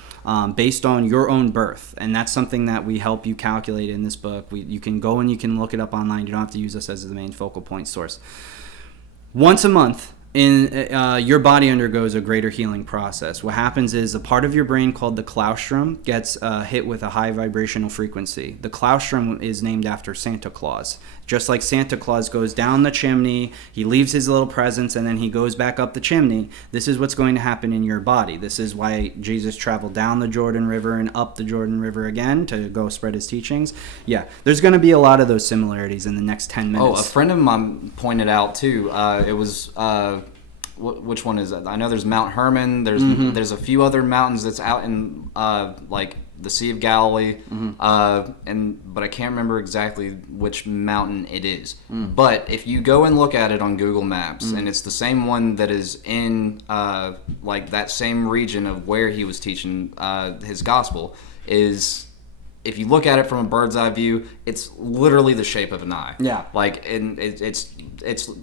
based on your own birth, and that's something that we help you calculate in this book. You can go and you can look it up online. You don't have to use us as the main focal point source. Once a month, your body undergoes a greater healing process. What happens is a part of your brain called the claustrum gets hit with a high vibrational frequency. The claustrum is named after Santa Claus. Just like Santa Claus goes down the chimney, he leaves his little presents, and then he goes back up the chimney. This is what's going to happen in your body. This is why Jesus traveled down the Jordan River and up the Jordan River again to go spread his teachings. Yeah, there's going to be a lot of those similarities in the next 10 minutes. Oh, a friend of mine pointed out, too. It was... which one is it? I know there's Mount Hermon. There's a few other mountains that's out in like the Sea of Galilee, but I can't remember exactly which mountain it is. But if you go and look at it on Google Maps, and it's the same one that is in like that same region of where he was teaching his gospel, is if you look at it from a bird's eye view, it's literally the shape of an eye. Yeah, like and it's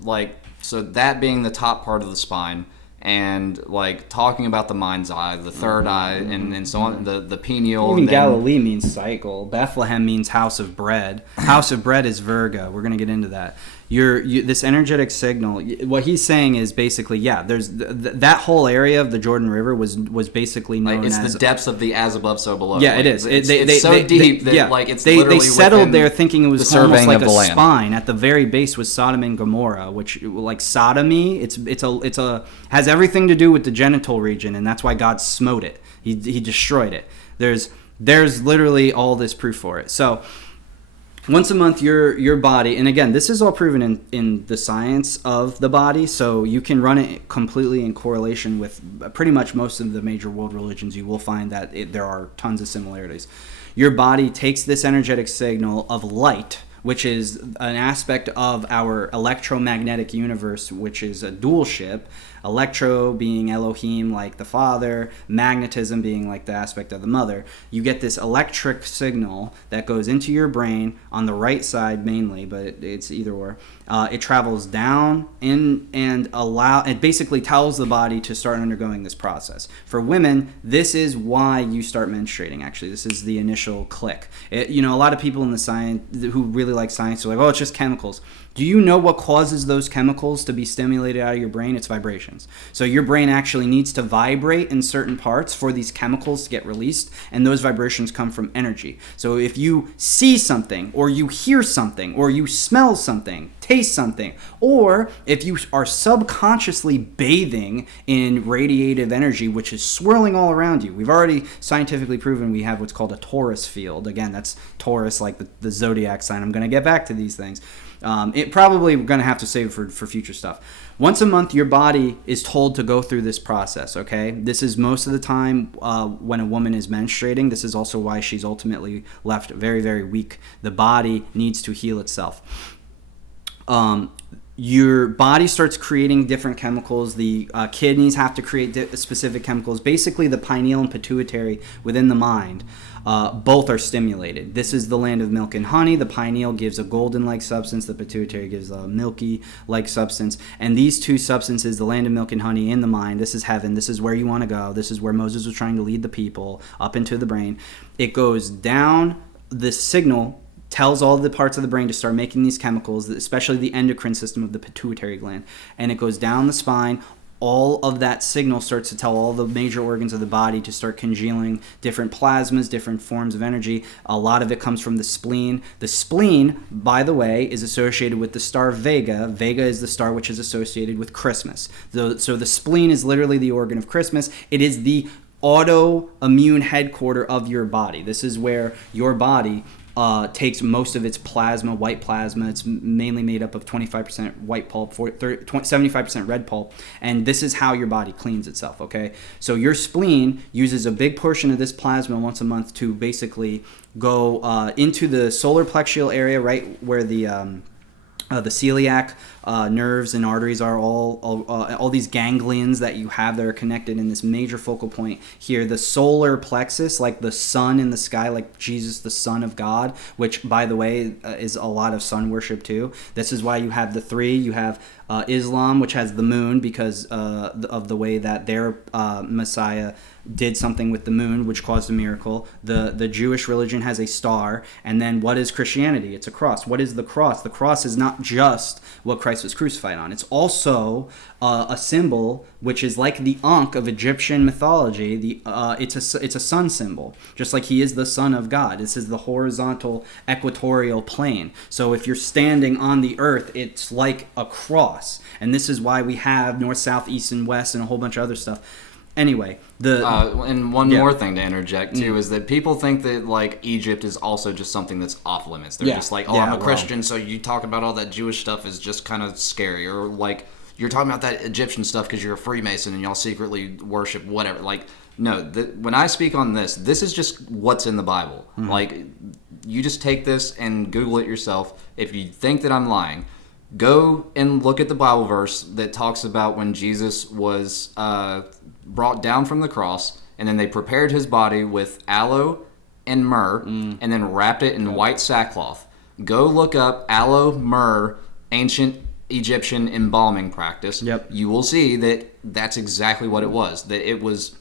like. So that being the top part of the spine, and like talking about the mind's eye, the third eye, and so on, the pineal. Even Galilee means cycle. Bethlehem means house of bread. House of bread is Virgo. We're going to get into that. This energetic signal, what he's saying is basically, yeah, there's that whole area of the Jordan River was basically known as... It's the depths of the as above, so below. Yeah, it is. It's so deep that like it's literally they settled there thinking it was almost like a land. spine. At the very base was Sodom and Gomorrah, which, like sodomy, it's has everything to do with the genital region, and that's why God smote it. He destroyed it. There's literally all this proof for it. So once a month, your body, and again, this is all proven in the science of the body, so you can run it completely in correlation with pretty much most of the major world religions. You will find that there are tons of similarities. Your body takes this energetic signal of light, which is an aspect of our electromagnetic universe, which is a dual ship. Electro being Elohim, like the father, magnetism being like the aspect of the mother. You get this electric signal that goes into your brain on the right side mainly, but it's either or. It travels down in and it basically tells the body to start undergoing this process. For women, this is why you start menstruating, actually. This is the initial click. A lot of people in the science who really like science are like, oh, it's just chemicals. Do you know what causes those chemicals to be stimulated out of your brain? It's vibrations. So your brain actually needs to vibrate in certain parts for these chemicals to get released, and those vibrations come from energy. So if you see something, or you hear something, or you smell something, taste something, or if you are subconsciously bathing in radiative energy, which is swirling all around you. We've already scientifically proven we have what's called a Taurus field. Again, that's Taurus, like the zodiac sign. I'm going to get back to these things. It probably we're going to have to save for future stuff. Once a month, your body is told to go through this process, okay? This is most of the time when a woman is menstruating. This is also why she's ultimately left very, very weak. The body needs to heal itself. Your body starts creating different chemicals. The kidneys have to create specific chemicals. Basically, the pineal and pituitary within the mind, both are stimulated. This is the land of milk and honey. The pineal gives a golden-like substance. The pituitary gives a milky-like substance. And these two substances, the land of milk and honey in the mind, this is heaven. This is where you want to go. This is where Moses was trying to lead the people up into the brain. It goes down. This signal tells all the parts of the brain to start making these chemicals, especially the endocrine system of the pituitary gland. And it goes down the spine. All of that signal starts to tell all the major organs of the body to start congealing different plasmas, different forms of energy. A lot of it comes from the spleen. The spleen, by the way, is associated with the star Vega. Vega is the star which is associated with Christmas. So the spleen is literally the organ of Christmas. It is the autoimmune headquarter of your body. This is where your body takes most of its plasma, white plasma. It's mainly made up of 25% white pulp, 75% red pulp, and this is how your body cleans itself, okay? So your spleen uses a big portion of this plasma once a month to basically go into the solar plexural area, right where the celiac nerves and arteries are, all these ganglions that you have that are connected in this major focal point here. The solar plexus, like the sun in the sky, like Jesus, the Son of God, which, by the way, is a lot of sun worship too. This is why you have the three. You have Islam, which has the moon because of the way that their Messiah did something with the moon, which caused a miracle. The Jewish religion has a star. And then what is Christianity? It's a cross. What is the cross? The cross is not just what Christ was crucified on. It's also a symbol which is like the Ankh of Egyptian mythology. It's a sun symbol, just like he is the Son of God. This is the horizontal equatorial plane. So if you're standing on the earth, it's like a cross. And this is why we have north, south, east, and west, and a whole bunch of other stuff. Anyway, and one more thing to interject too is that people think that like Egypt is also just something that's off limits. They're just like, I'm a Christian, so you talk about all that Jewish stuff is just kind of scary, or like you're talking about that Egyptian stuff because you're a Freemason and y'all secretly worship whatever. Like, no, when I speak on this is just what's in the Bible. Mm-hmm. Like, you just take this and Google it yourself. If you think that I'm lying, go and look at the Bible verse that talks about when Jesus was brought down from the cross, and then they prepared his body with aloe and myrrh, and then wrapped it in white sackcloth. Go look up aloe, myrrh, ancient Egyptian embalming practice. Yep. You will see that that's exactly what it was. That it was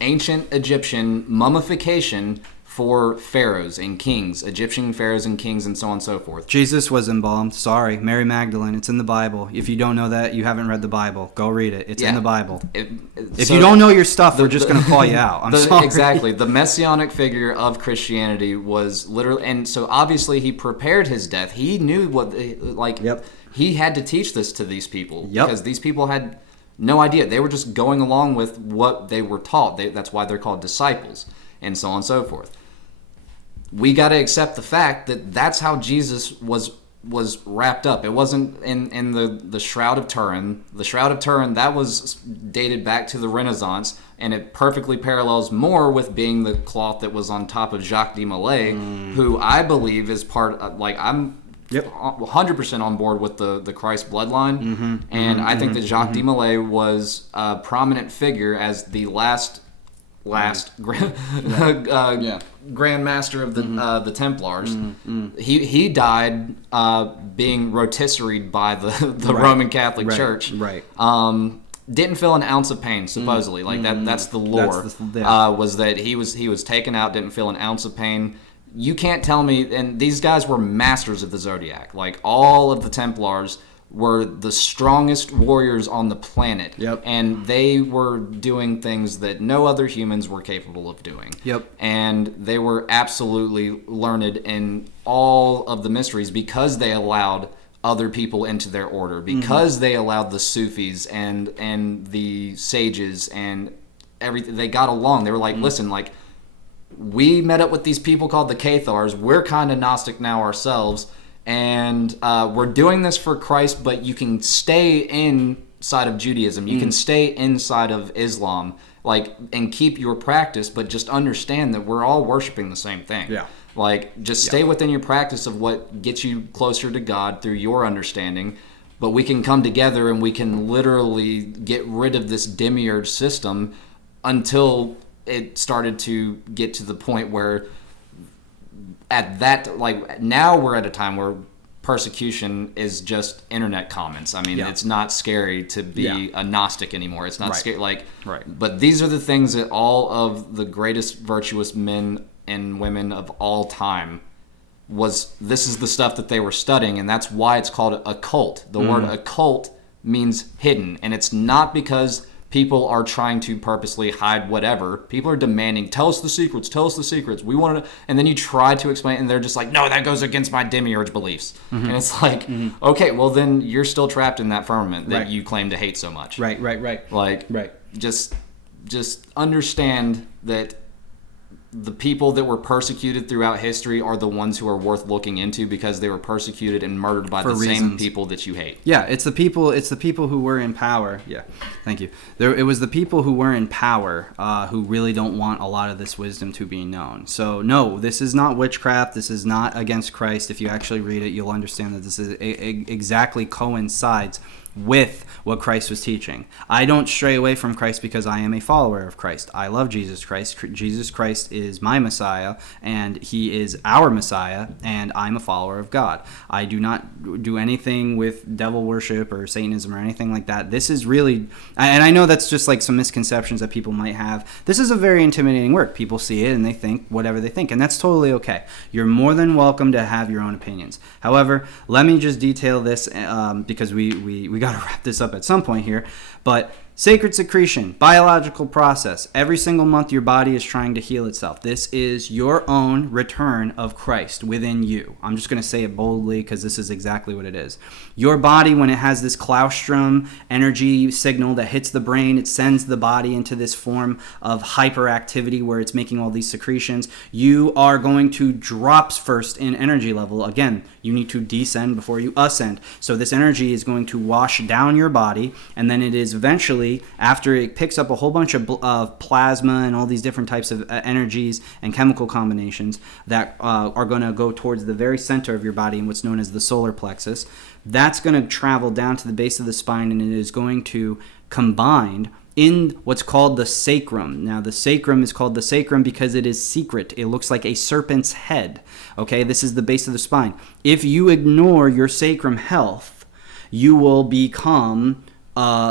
ancient Egyptian mummification for pharaohs and kings, Egyptian pharaohs and kings, and so on and so forth. Jesus was embalmed. Sorry, Mary Magdalene. It's in the Bible. If you don't know that, you haven't read the Bible. Go read it. It's in the Bible. If you don't know your stuff, we're just going to call you out. I'm sorry. Exactly. The messianic figure of Christianity was literally, and so obviously he prepared his death. He knew what, he had to teach this to these people because these people had no idea. They were just going along with what they were taught. That's why they're called disciples, and so on and so forth. We got to accept the fact that that's how Jesus was wrapped up. It wasn't in the Shroud of Turin. The Shroud of Turin, that was dated back to the Renaissance, and it perfectly parallels more with being the cloth that was on top of Jacques de Molay, who I believe is part of, I'm 100% on board with the Christ bloodline, I think that Jacques de Molay was a prominent figure as the last Grand Master of the Templars. He died being rotisseried by the Roman Catholic Church. Didn't feel an ounce of pain, supposedly. That's the lore. Was that he was taken out, didn't feel an ounce of pain. You can't tell me, and these guys were masters of the Zodiac. Like, all of the Templars were the strongest warriors on the planet. And they were doing things that no other humans were capable of doing. And they were absolutely learned in all of the mysteries because they allowed other people into their order, because they allowed the Sufis and the sages and everything. They got along. They were like, listen, like, we met up with these people called the Cathars. We're kind of Gnostic now ourselves. And we're doing this for Christ, but you can stay inside of Judaism. You can stay inside of Islam, and keep your practice, but just understand that we're all worshiping the same thing. Like, just stay within your practice of what gets you closer to God through your understanding. But we can come together and we can literally get rid of this demiurge system until it started to get to the point where at that, like, now we're at a time where persecution is just internet comments. I mean, it's not scary to be a Gnostic anymore. It's not scary. Like, but these are the things that all of the greatest virtuous men and women of all time this is the stuff that they were studying, and that's why it's called a cult. The word occult means hidden, and it's not because people are trying to purposely hide whatever. People are demanding, tell us the secrets, we want to, and then you try to explain, and they're just like, no, that goes against my demiurge beliefs. And it's like, okay, well then you're still trapped in that firmament that you claim to hate so much. Right. Like, just understand that the people that were persecuted throughout history are the ones who are worth looking into, because they were persecuted and murdered by the same people that you hate. Yeah, it's the people who were in power. Yeah, thank you. It was the people who were in power who really don't want a lot of this wisdom to be known. So no, this is not witchcraft. This is not against Christ. If you actually read it, you'll understand that this is exactly coincides with what Christ was teaching. I don't stray away from Christ because I am a follower of Christ. I love Jesus Christ. Jesus Christ is my Messiah, and he is our Messiah, and I'm a follower of God. I do not do anything with devil worship or Satanism or anything like that. This is really, and I know that's just like some misconceptions that people might have. This is a very intimidating work. People see it and they think whatever they think, and that's totally okay. You're more than welcome to have your own opinions. However, let me just detail this because we got to wrap this up at some point here, but sacred secretion, biological process. Every single month your body is trying to heal itself. This is your own return of Christ within you. I'm just going to say it boldly because this is exactly what it is. Your body, when it has this claustrum energy signal that hits the brain, it sends the body into this form of hyperactivity where it's making all these secretions. You are going to drop first in energy level. Again, you need to descend before you ascend. So this energy is going to wash down your body, and then it is eventually, after it picks up a whole bunch of plasma and all these different types of energies and chemical combinations that are going to go towards the very center of your body in what's known as the solar plexus, that's going to travel down to the base of the spine, and it is going to combine in what's called the sacrum. Now, the sacrum is called the sacrum because it is secret. It looks like a serpent's head. Okay, this is the base of the spine. If you ignore your sacrum health, you will become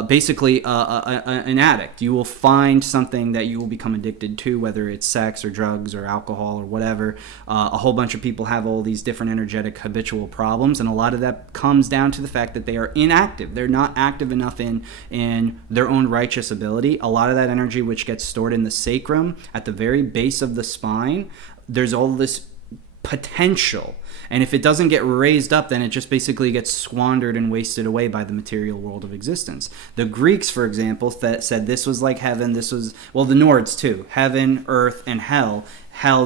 basically an addict. You will find something that you will become addicted to, whether it's sex or drugs or alcohol or whatever. A whole bunch of people have all these different energetic habitual problems, and a lot of that comes down to the fact that they are inactive. They're not active enough in their own righteous ability. A lot of that energy which gets stored in the sacrum at the very base of the spine, there's all this potential, and if it doesn't get raised up, then it just basically gets squandered and wasted away by the material world of existence. The Greeks, for example, said this was like heaven. This was, well, the Nords too, heaven, earth, and hell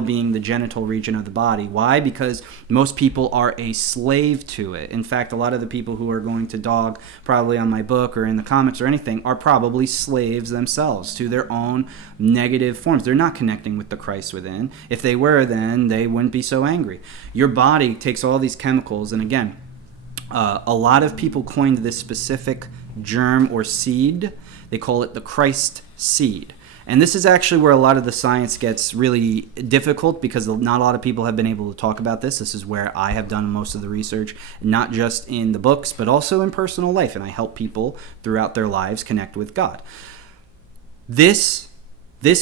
being the genital region of the body. Why? Because most people are a slave to it. In fact, a lot of the people who are going to dog probably on my book or in the comments or anything are probably slaves themselves to their own negative forms. They're not connecting with the Christ within. If they were, then they wouldn't be so angry. Your body takes all these chemicals, and again, a lot of people coined this specific germ or seed. They call it the Christ seed. And this is actually where a lot of the science gets really difficult, because not a lot of people have been able to talk about this. This is where I have done most of the research, not just in the books, but also in personal life. And I help people throughout their lives connect with God. This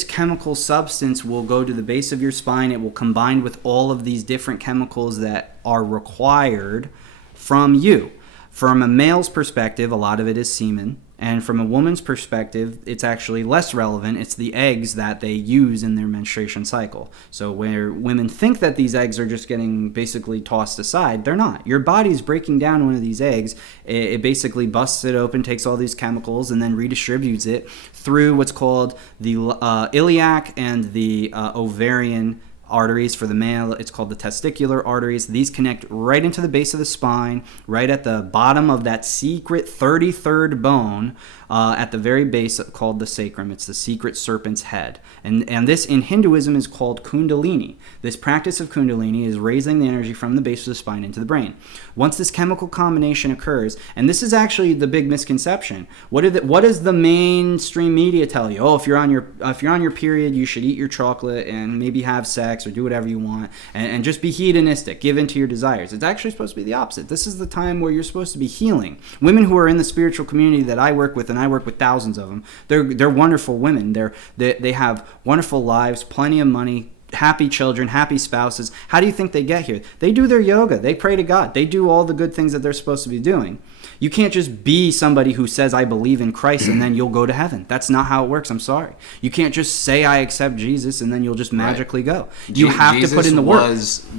chemical substance will go to the base of your spine. It will combine with all of these different chemicals that are required from you. From a male's perspective, a lot of it is semen. And from a woman's perspective, it's actually less relevant. It's the eggs that they use in their menstruation cycle. So where women think that these eggs are just getting basically tossed aside, they're not. Your body's breaking down one of these eggs. It basically busts it open, takes all these chemicals, and then redistributes it through what's called the iliac and the ovarian arteries. For the male, it's called the testicular arteries. These connect right into the base of the spine, right at the bottom of that secret 33rd bone, at the very base, called the sacrum. It's the secret serpent's head. And this in Hinduism is called kundalini. This practice of kundalini is raising the energy from the base of the spine into the brain. Once this chemical combination occurs, and this is actually the big misconception. What does the mainstream media tell you? Oh, if you're on your period, you should eat your chocolate and maybe have sex or do whatever you want and just be hedonistic, give in to your desires. It's actually supposed to be the opposite. This is the time where you're supposed to be healing. Women who are in the spiritual community that I work with, and I work with thousands of them, they're wonderful women. They have wonderful lives, plenty of money, happy children, happy spouses. How do you think they get here? They do their yoga. They pray to God. They do all the good things that they're supposed to be doing. You can't just be somebody who says, I believe in Christ, and then you'll go to heaven. That's not how it works. I'm sorry. You can't just say, I accept Jesus, and then you'll just magically go. You have to put in the work.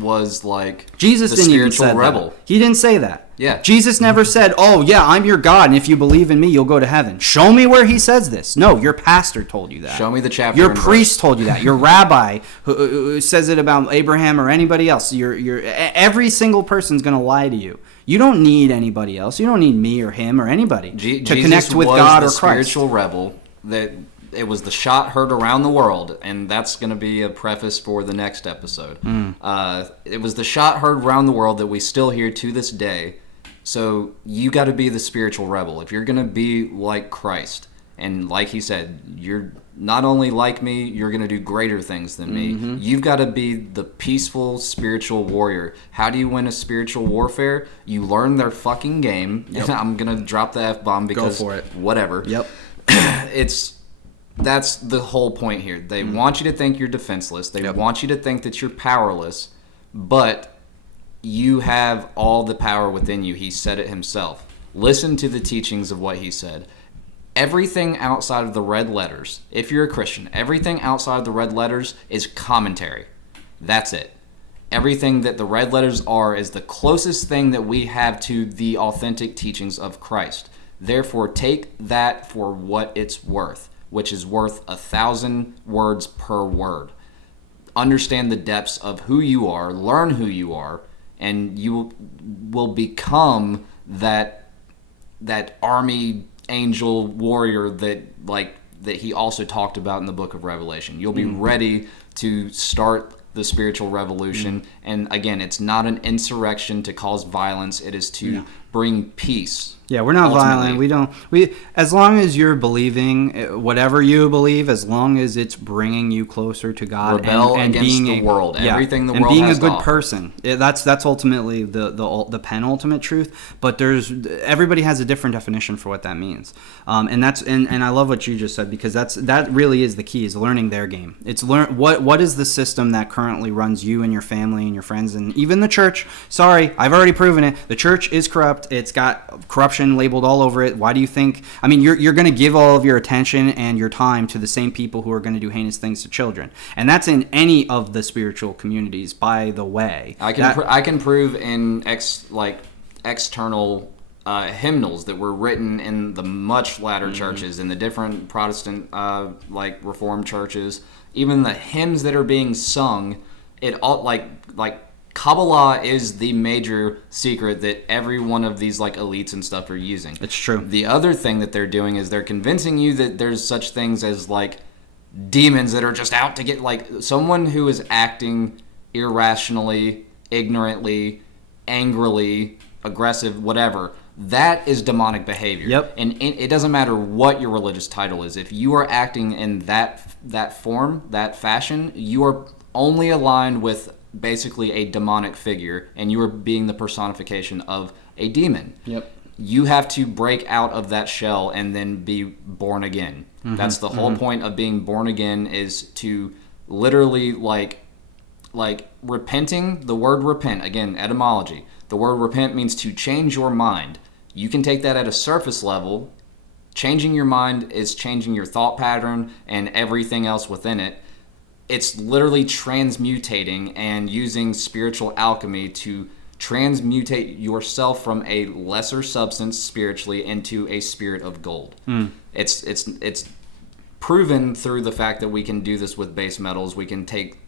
Was like Jesus the didn't even spiritual say rebel. That. He didn't say that. Yeah. Jesus never said, oh, yeah, I'm your God, and if you believe in me, you'll go to heaven. Show me where he says this. No, your pastor told you that. Show me the chapter. Your priest told you that. Your rabbi who says it about Abraham or anybody else. Every single person's going to lie to you. You don't need anybody else. You don't need me or him or anybody to connect with God or Christ. Spiritual rebel that it was the shot heard around the world, and that's going to be a preface for the next episode. It was the shot heard around the world that we still hear to this day. So you got to be the spiritual rebel. If you're going to be like Christ, and like he said, you're not only like me, you're going to do greater things than me. You've got to be the peaceful spiritual warrior. How do you win a spiritual warfare? You learn their fucking game. Yep. I'm going to drop the F-bomb because go for it. Whatever. Yep. That's the whole point here. They want you to think you're defenseless. They want you to think that you're powerless, but you have all the power within you. He said it himself. Listen to the teachings of what he said. Everything outside of the red letters, if you're a Christian, everything outside of the red letters is commentary. That's it. Everything that the red letters are is the closest thing that we have to the authentic teachings of Christ. Therefore, take that for what it's worth, which is worth 1,000 words per word. Understand the depths of who you are, learn who you are, and you will become that army angel warrior that he also talked about in the book of Revelation. You'll be ready to start the spiritual revolution. And again, it's not an insurrection to cause violence. It is to bring peace. Yeah, we're not violent. We as long as you're believing whatever you believe, as long as it's bringing you closer to God, rebel and against being the world, everything the and world being has a good to offer. person. That's ultimately the penultimate truth. But everybody has a different definition for what that means. And I love what you just said, because that really is the key, is learning their game. It's what is the system that currently runs you and your family and your friends and even the church. Sorry, I've already proven it. The church is corrupt. It's got corruption labeled all over it. Why do you think? I mean, you're going to give all of your attention and your time to the same people who are going to do heinous things to children, and that's in any of the spiritual communities. By the way, I can prove in external hymnals that were written in the much latter churches, in the different Protestant Reformed churches, even the hymns that are being sung. It all like Kabbalah is the major secret that every one of these elites and stuff are using. It's true. The other thing that they're doing is they're convincing you that there's such things as demons that are just out to get someone who is acting irrationally, ignorantly, angrily, aggressive, whatever. That is demonic behavior. Yep. And it doesn't matter what your religious title is. If you are acting in that form, that fashion, you are only aligned with basically a demonic figure, and you are being the personification of a demon. Yep. You have to break out of that shell and then be born again. That's the whole point of being born again, is to literally repenting. The word repent, again, etymology. The word repent means to change your mind. You can take that at a surface level. Changing your mind is changing your thought pattern and everything else within it. It's literally transmutating and using spiritual alchemy to transmutate yourself from a lesser substance spiritually into a spirit of gold. It's proven through the fact that we can do this with base metals. We can take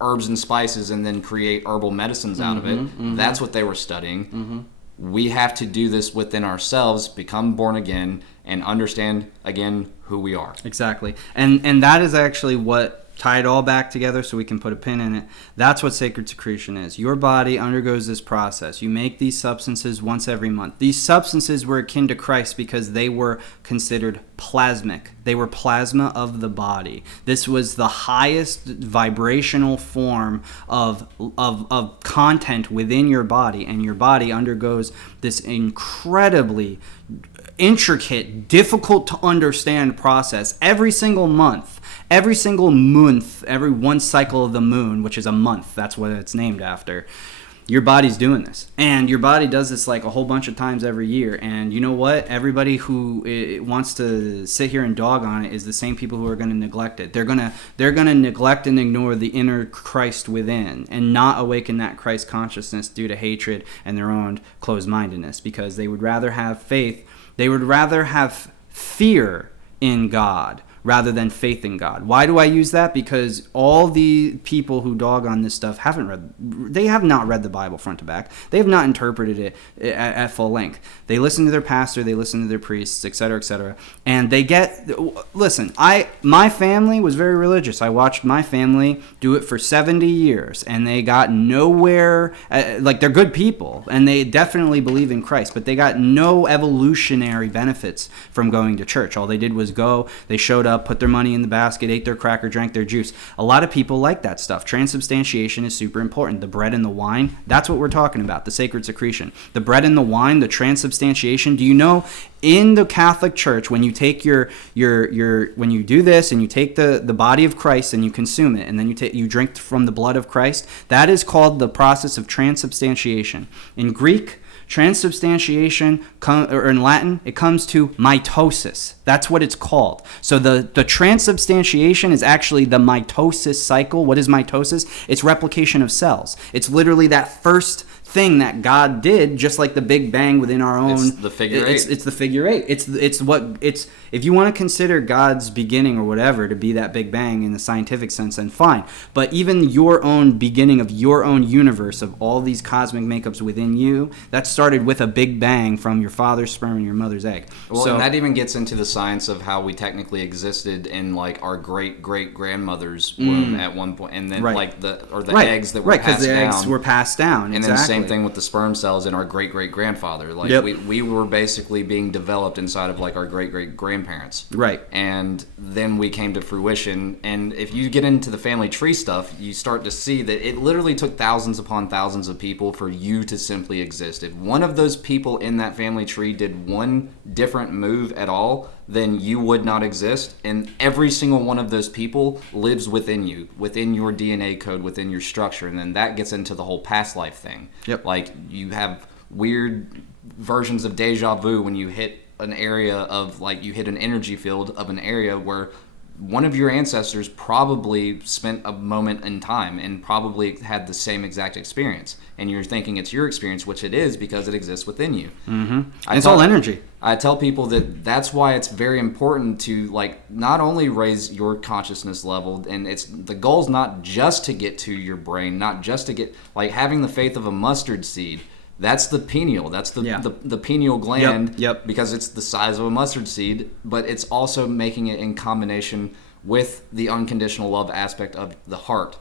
herbs and spices and then create herbal medicines out of it. That's what they were studying. We have to do this within ourselves, become born again, and understand, again, who we are. Exactly. And that is actually what tie it all back together so we can put a pin in it. That's what sacred secretion is. Your body undergoes this process. You make these substances once every month. These substances were akin to Christ because they were considered plasmic. They were plasma of the body. This was the highest vibrational form of content within your body, and your body undergoes this incredibly intricate, difficult to understand process every single month. Every single month, every one cycle of the moon, which is a month, that's what it's named after, your body's doing this. And your body does this like a whole bunch of times every year. And you know what? Everybody who wants to sit here and dog on it is the same people who are going to neglect it. They're gonna neglect and ignore the inner Christ within and not awaken that Christ consciousness due to hatred and their own closed-mindedness, because they would rather have faith. They would rather have fear in God rather than faith in God. Why do I use that? Because all the people who dog on this stuff have not read the Bible front to back. They have not interpreted it at full length. They listen to their pastor, they listen to their priests, etc., and they listen, my family was very religious. I watched my family do it for 70 years, and they got nowhere, like they're good people, and they definitely believe in Christ, but they got no evolutionary benefits from going to church. All they did was go, they showed up, put their money in the basket, ate their cracker, drank their juice. A lot of people like that stuff. Transubstantiation is super important. The bread and the wine, that's what we're talking about, the sacred secretion. The bread and the wine, the transubstantiation. Do you know in the Catholic Church, when you take when you do this and you take the body of Christ and you consume it, and then you drink from the blood of Christ, that is called the process of transubstantiation. In Greek, transubstantiation, or in Latin, it comes to mitosis. That's what it's called. So the transubstantiation is actually the mitosis cycle. What is mitosis? It's replication of cells. It's literally that first thing that God did, just like the Big Bang within our own. It's the figure eight. It's the figure eight. It's if you want to consider God's beginning or whatever to be that Big Bang in the scientific sense, then fine. But even your own beginning of your own universe of all these cosmic makeups within you, that started with a Big Bang from your father's sperm and your mother's egg. Well, and that even gets into the science of how we technically existed in like our great grandmother's womb at one point, and then like the eggs that were passed down. The eggs were passed down. And then same thing with the sperm cells in our great grandfather. Like we were basically being developed inside of like our great grandparents. Right. And then we came to fruition. And if you get into the family tree stuff, you start to see that it literally took thousands upon thousands of people for you to simply exist. If one of those people in that family tree did one different move at all, then you would not exist. And every single one of those people lives within you, within your DNA code, within your structure. And then that gets into the whole past life thing. Yep. Like you have weird versions of deja vu when you hit an area of, like, you hit an energy field of an area where one of your ancestors probably spent a moment in time and probably had the same exact experience. And you're thinking it's your experience, which it is because it exists within you. Mm-hmm. It's all energy. I tell people that that's why it's very important to, like, not only raise your consciousness level, and it's the goal's not just to get to your brain, not just to get, like, having the faith of a mustard seed. That's the pineal. That's the pineal gland. Yep. Because it's the size of a mustard seed, but it's also making it in combination with the unconditional love aspect of the heart,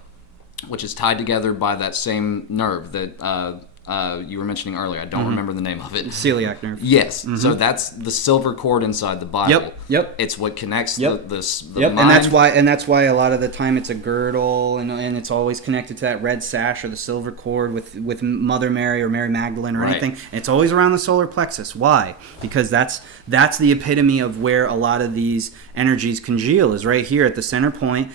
which is tied together by that same nerve that you were mentioning earlier. I don't remember the name of it. Celiac nerve. Yes. Mm-hmm. So that's the silver cord inside the Bible. Yep. It's what connects the mind. And that's why a lot of the time it's a girdle, and it's always connected to that red sash or the silver cord with Mother Mary or Mary Magdalene or anything. And it's always around the solar plexus. Why? Because that's the epitome of where a lot of these energies congeal, is right here at the center point.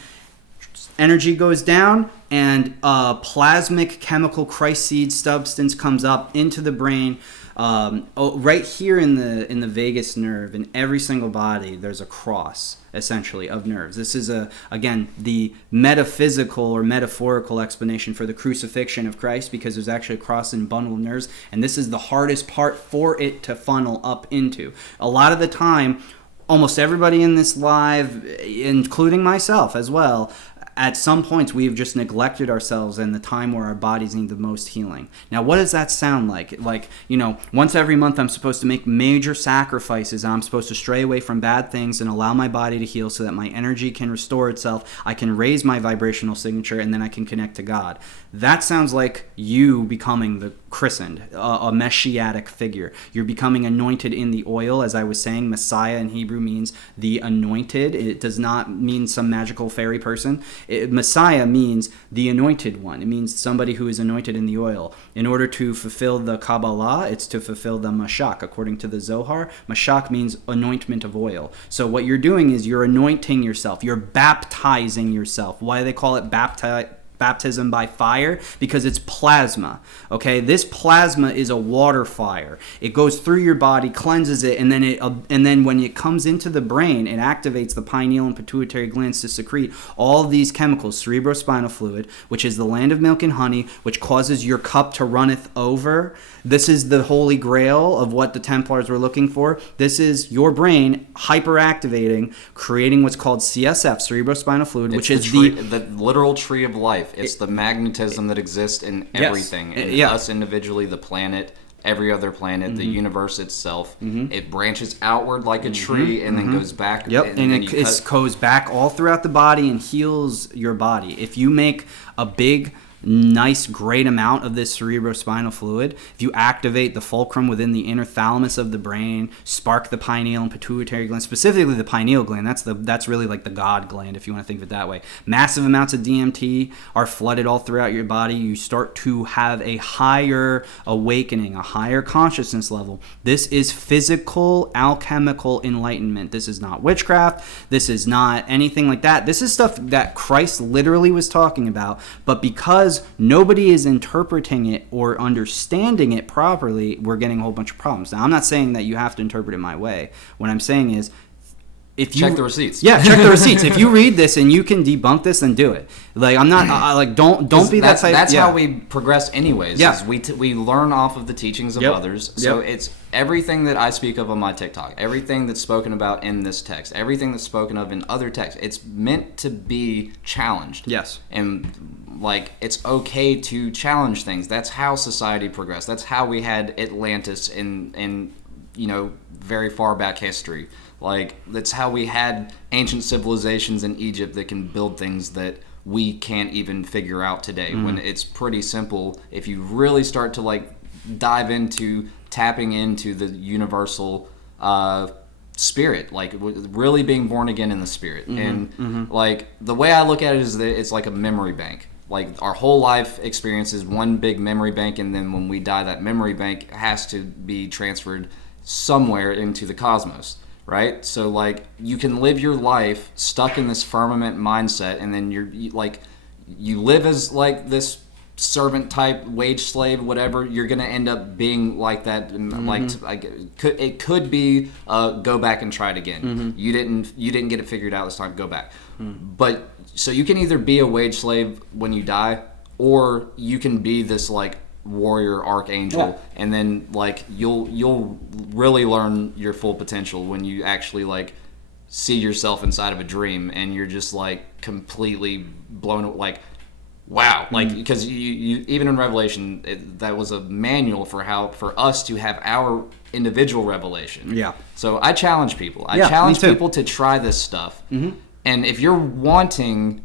Energy goes down, and a plasmic chemical Christ seed substance comes up into the brain. Right here in the vagus nerve, in every single body, there's a cross, essentially, of nerves. This is again the metaphysical or metaphorical explanation for the crucifixion of Christ, because there's actually a cross and bundle of nerves, and this is the hardest part for it to funnel up into. A lot of the time, almost everybody in this live, including myself as well, at some points we have just neglected ourselves in the time where our bodies need the most healing. Now, what does that sound like? Like, once every month I'm supposed to make major sacrifices. I'm supposed to stray away from bad things and allow my body to heal so that my energy can restore itself. I can raise my vibrational signature, and then I can connect to God. That sounds like you becoming the christened, a messianic figure. You're becoming anointed in the oil. As I was saying, Messiah in Hebrew means the anointed. It does not mean some magical fairy person. Messiah means the anointed one. It means somebody who is anointed in the oil. In order to fulfill the Kabbalah, it's to fulfill the Mashak. According to the Zohar, Mashak means anointment of oil. So what you're doing is you're anointing yourself. You're baptizing yourself. Why do they call it baptism by fire? Because it's plasma. Okay, this plasma is a water fire. It goes through your body, cleanses it, and then when it comes into the brain, it activates the pineal and pituitary glands to secrete all these chemicals, cerebrospinal fluid, which is the land of milk and honey, which causes your cup to runneth over. This is the holy grail of what the Templars were looking for. This is your brain hyperactivating, creating what's called CSF, cerebrospinal fluid, which is the literal tree of life. It's the magnetism that exists in everything. Yes. Us individually, the planet, every other planet, the universe itself. It branches outward like a tree and then goes back. Yep, and it goes back all throughout the body and heals your body. If you make a big, nice, great amount of this cerebrospinal fluid, if you activate the fulcrum within the inner thalamus of the brain, spark the pineal and pituitary gland, specifically the pineal gland, that's really like the God gland, if you want to think of it that way. Massive amounts of DMT are flooded all throughout your body. You start to have a higher awakening, a higher consciousness level. This is physical, alchemical enlightenment. This is not witchcraft. This is not anything like that. This is stuff that Christ literally was talking about, but because nobody is interpreting it or understanding it properly, we're getting a whole bunch of problems. Now, I'm not saying that you have to interpret it my way. What I'm saying is, if you check the receipts. Yeah, check the receipts. If you read this and you can debunk this, then do it. Like, I'm not don't be that type. That's how we progress, anyways. Yeah. Is we learn off of the teachings of others. So it's everything that I speak of on my TikTok, everything that's spoken about in this text, everything that's spoken of in other texts. It's meant to be challenged. Yes. And it's okay to challenge things. That's how society progressed. That's how we had Atlantis in very far back history. That's how we had ancient civilizations in Egypt that can build things that we can't even figure out today. When it's pretty simple, if you really start to dive into tapping into the universal spirit, really being born again in the spirit. And the way I look at it is that it's like a memory bank. Our whole life experience is one big memory bank, and then when we die, that memory bank has to be transferred somewhere into the cosmos, right? So you can live your life stuck in this firmament mindset, and then you live as this servant type, wage slave, whatever. You're gonna end up being like that. It could be go back and try it again. You didn't get it figured out this time. Go back. But so you can either be a wage slave when you die, or you can be this warrior archangel, and then you'll really learn your full potential when you actually see yourself inside of a dream, and you're just completely blown wow, because you even in Revelation, that was a manual for us to have our individual revelation. Yeah. So I challenge people. I challenge people to try this stuff. And if you're wanting,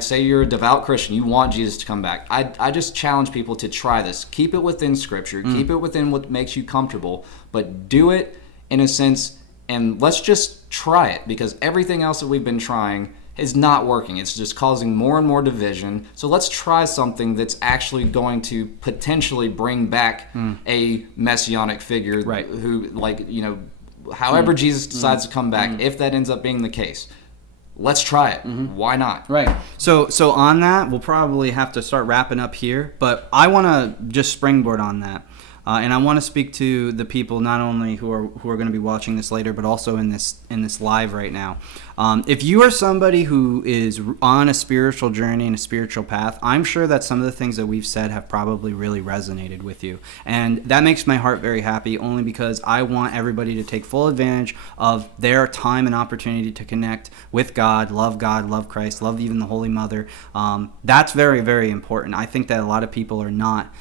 say you're a devout Christian, you want Jesus to come back, I just challenge people to try this. Keep it within Scripture. Keep it within what makes you comfortable, but do it in a sense, and let's just try it, because everything else that we've been trying is not working. It's just causing more and more division. So let's try something that's actually going to potentially bring back a messianic figure, right? Who, however Jesus decides to come back, if that ends up being the case, let's try it. Why not? Right. So on that, we'll probably have to start wrapping up here, but I want to just springboard on that. and I want to speak to the people not only who are going to be watching this later, but also in this live right now. If you are somebody who is on a spiritual journey and a spiritual path, I'm sure that some of the things that we've said have probably really resonated with you, and that makes my heart very happy. Only because I want everybody to take full advantage of their time and opportunity to connect with God, love Christ, love even the Holy Mother. That's very, very important. I think that a lot of people are not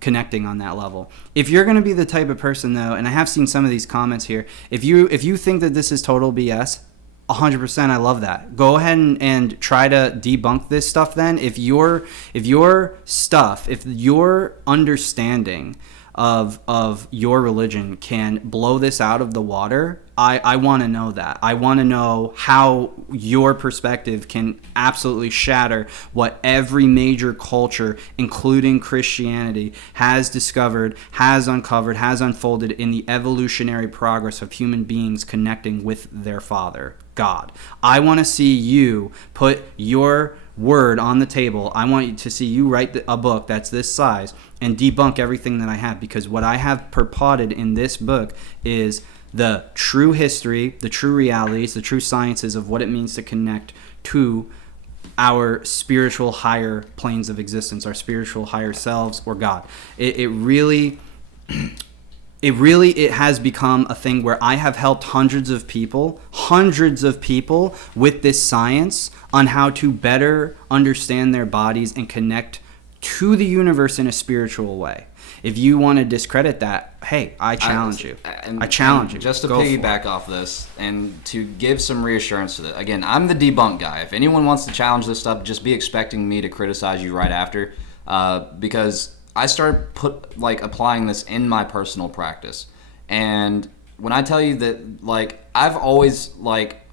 connecting on that level. If you're going to be the type of person, though, and I have seen some of these comments here, if you think that this is total BS, 100%, I love that. Go ahead and try to debunk this stuff then. If your understanding of your religion can blow this out of the water, I want to know that. I want to know how your perspective can absolutely shatter what every major culture, including Christianity, has discovered, has uncovered, has unfolded in the evolutionary progress of human beings connecting with their Father, God. I want to see you put your word on the table. I want you to see you write a book that's this size and debunk everything that I have, because what I have purported in this book is the true history, the true realities, the true sciences of what it means to connect to our spiritual higher planes of existence, our spiritual higher selves, or God. It really has become a thing where I have helped hundreds of people with this science on how to better understand their bodies and connect to the universe in a spiritual way. If you want to discredit that, hey, I challenge you. I challenge you. Just to piggyback off this and to give some reassurance to that. Again, I'm the debunk guy. If anyone wants to challenge this stuff, just be expecting me to criticize you right after, because I started applying this in my personal practice. And when I tell you that, I've always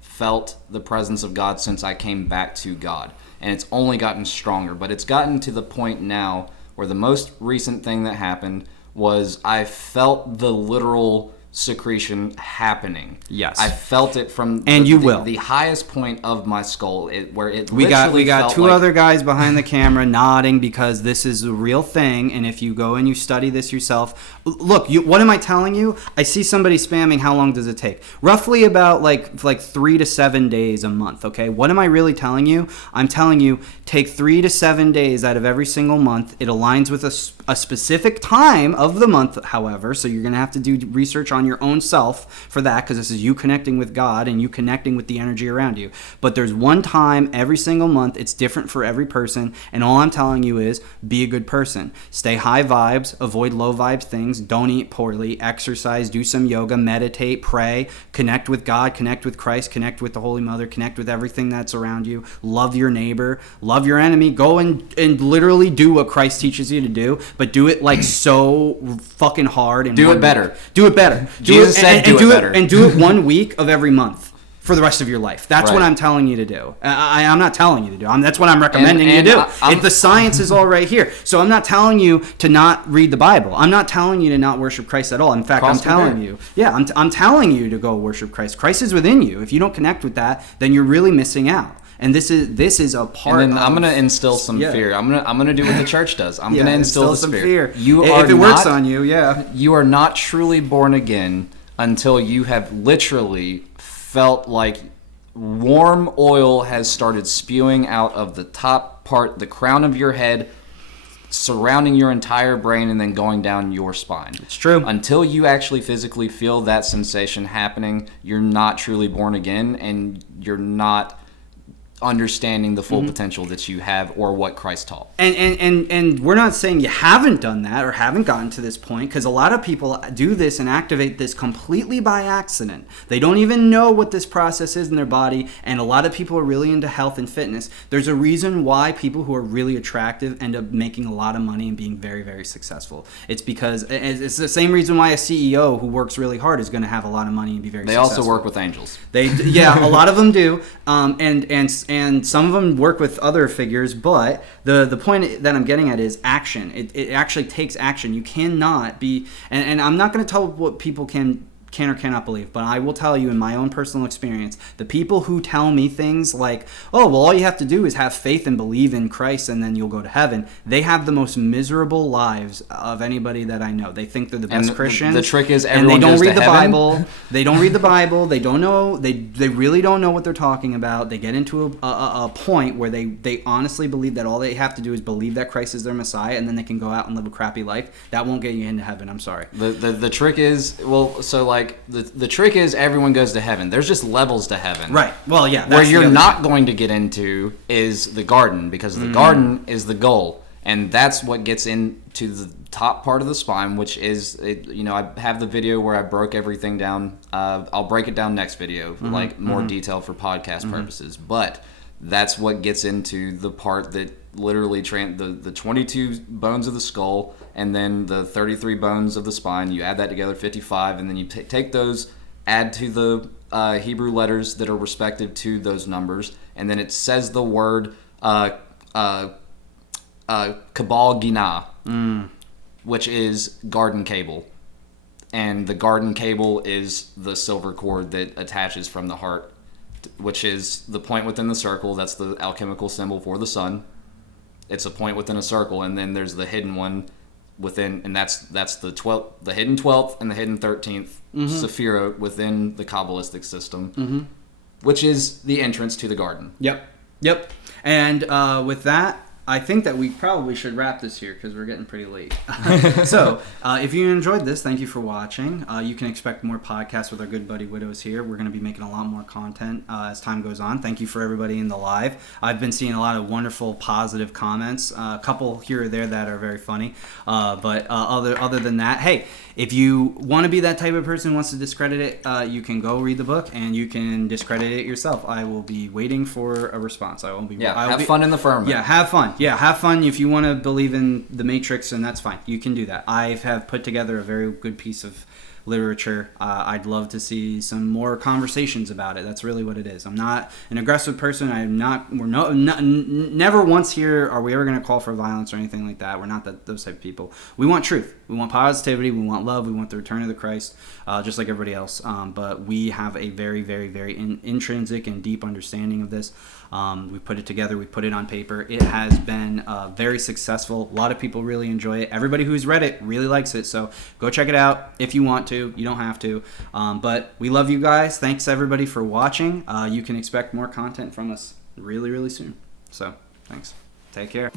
felt the presence of God since I came back to God, and it's only gotten stronger. But it's gotten to the point now where the most recent thing that happened was I felt the literal secretion happening. Yes, I felt it from the highest point of my skull, we got two other guys behind the camera nodding, because this is a real thing. And if you go and you study this yourself, look, what am I telling you? I see somebody spamming, how long does it take? Roughly about like 3 to 7 days a month. Okay, what am I really telling you? I'm telling you, take 3 to 7 days out of every single month. It aligns with a specific time of the month, however, so you're going to have to do research on your own self for that, because this is you connecting with God and you connecting with the energy around you. But there's one time every single month. It's different for every person, and all I'm telling you is be a good person. Stay high vibes, avoid low vibes things, don't eat poorly, exercise, do some yoga, meditate, pray, connect with God, connect with Christ, connect with the Holy Mother, connect with everything that's around you, love your neighbor, love your enemy. Go and literally do what Christ teaches you to do, but do it so fucking hard. And do it better. Do it better. Jesus said do it better. And do it 1 week of every month for the rest of your life. That's right. What I'm telling you to do. I'm not telling you to do. That's what I'm recommending you to do. If the science is all right here. So I'm not telling you to not read the Bible. I'm not telling you to not worship Christ at all. In fact, I'm telling you to go worship Christ. Christ is within you. If you don't connect with that, then you're really missing out. And this is a part. And then I'm gonna instill some fear. I'm gonna do what the church does. I'm gonna instill some fear. If it works on you, yeah. You are not truly born again until you have literally felt like warm oil has started spewing out of the top part, the crown of your head, surrounding your entire brain, and then going down your spine. It's true. Until you actually physically feel that sensation happening, you're not truly born again, and you're not understanding the full potential that you have, or what Christ taught. And we're not saying you haven't done that or haven't gotten to this point, because a lot of people do this and activate this completely by accident. They don't even know what this process is in their body, and a lot of people are really into health and fitness. There's a reason why people who are really attractive end up making a lot of money and being very, very successful. It's because it's the same reason why a CEO who works really hard is going to have a lot of money and be very successful. They also work with angels. A lot of them do, and some of them work with other figures, but the point that I'm getting at is action. It actually takes action. You cannot be, and I'm not going to tell what people can can or cannot believe, but I will tell you in my own personal experience, the people who tell me things like, oh, well, all you have to do is have faith and believe in Christ and then you'll go to heaven, they have the most miserable lives of anybody that I know. They think they're the best Christians. The trick is everyone goes to heaven. And they don't read the Bible. They don't read the Bible. They don't know. They really don't know what they're talking about. They get into a point where they honestly believe that all they have to do is believe that Christ is their Messiah, and then they can go out and live a crappy life. That won't get you into heaven. I'm sorry. The trick is, well, so like the trick is everyone goes to heaven. There's just levels to heaven. Right. Well, yeah. Where you're not going to get into is the garden, because the garden is the goal, and that's what gets into the top part of the spine, which is, I have the video where I broke everything down. I'll break it down next video, like more detail for podcast purposes. But that's what gets into the part that literally the 22 bones of the skull and then the 33 bones of the spine. You add that together, 55, and then you take those, add to the Hebrew letters that are respective to those numbers, and then it says the word Kabal Ginah, which is garden cable. And the garden cable is the silver cord that attaches from the heart, which is the point within the circle. That's the alchemical symbol for the sun. It's a point within a circle, and then there's the hidden one within, and that's the 12th, the hidden 12th and the hidden 13th Sephirot within the Kabbalistic system, which is the entrance to the garden. Yep. And with that, I think that we probably should wrap this here because we're getting pretty late. So, if you enjoyed this, thank you for watching. You can expect more podcasts with our good buddy Widows here. We're going to be making a lot more content as time goes on. Thank you for everybody in the live. I've been seeing a lot of wonderful, positive comments. A couple here or there that are very funny. But other than that, hey, if you want to be that type of person who wants to discredit it, you can go read the book and you can discredit it yourself. I will be waiting for a response. I won't be. Have fun in the firmament. Yeah, have fun. Yeah, have fun. If you want to believe in the Matrix, and that's fine. You can do that. I have put together a very good piece of literature. I'd love to see some more conversations about it. That's really what it is. I'm not an aggressive person. I'm not. Never once here are we ever going to call for violence or anything like that. We're not those type of people. We want truth. We want positivity. We want love. We want the return of the Christ, just like everybody else. But we have a very, very, very intrinsic and deep understanding of this. We put it together. We put it on paper. It has been very successful. A lot of people really enjoy it. Everybody who's read it really likes it. So go check it out if you want to. You don't have to. But we love you guys. Thanks everybody for watching. You can expect more content from us really, really soon. So thanks. Take care.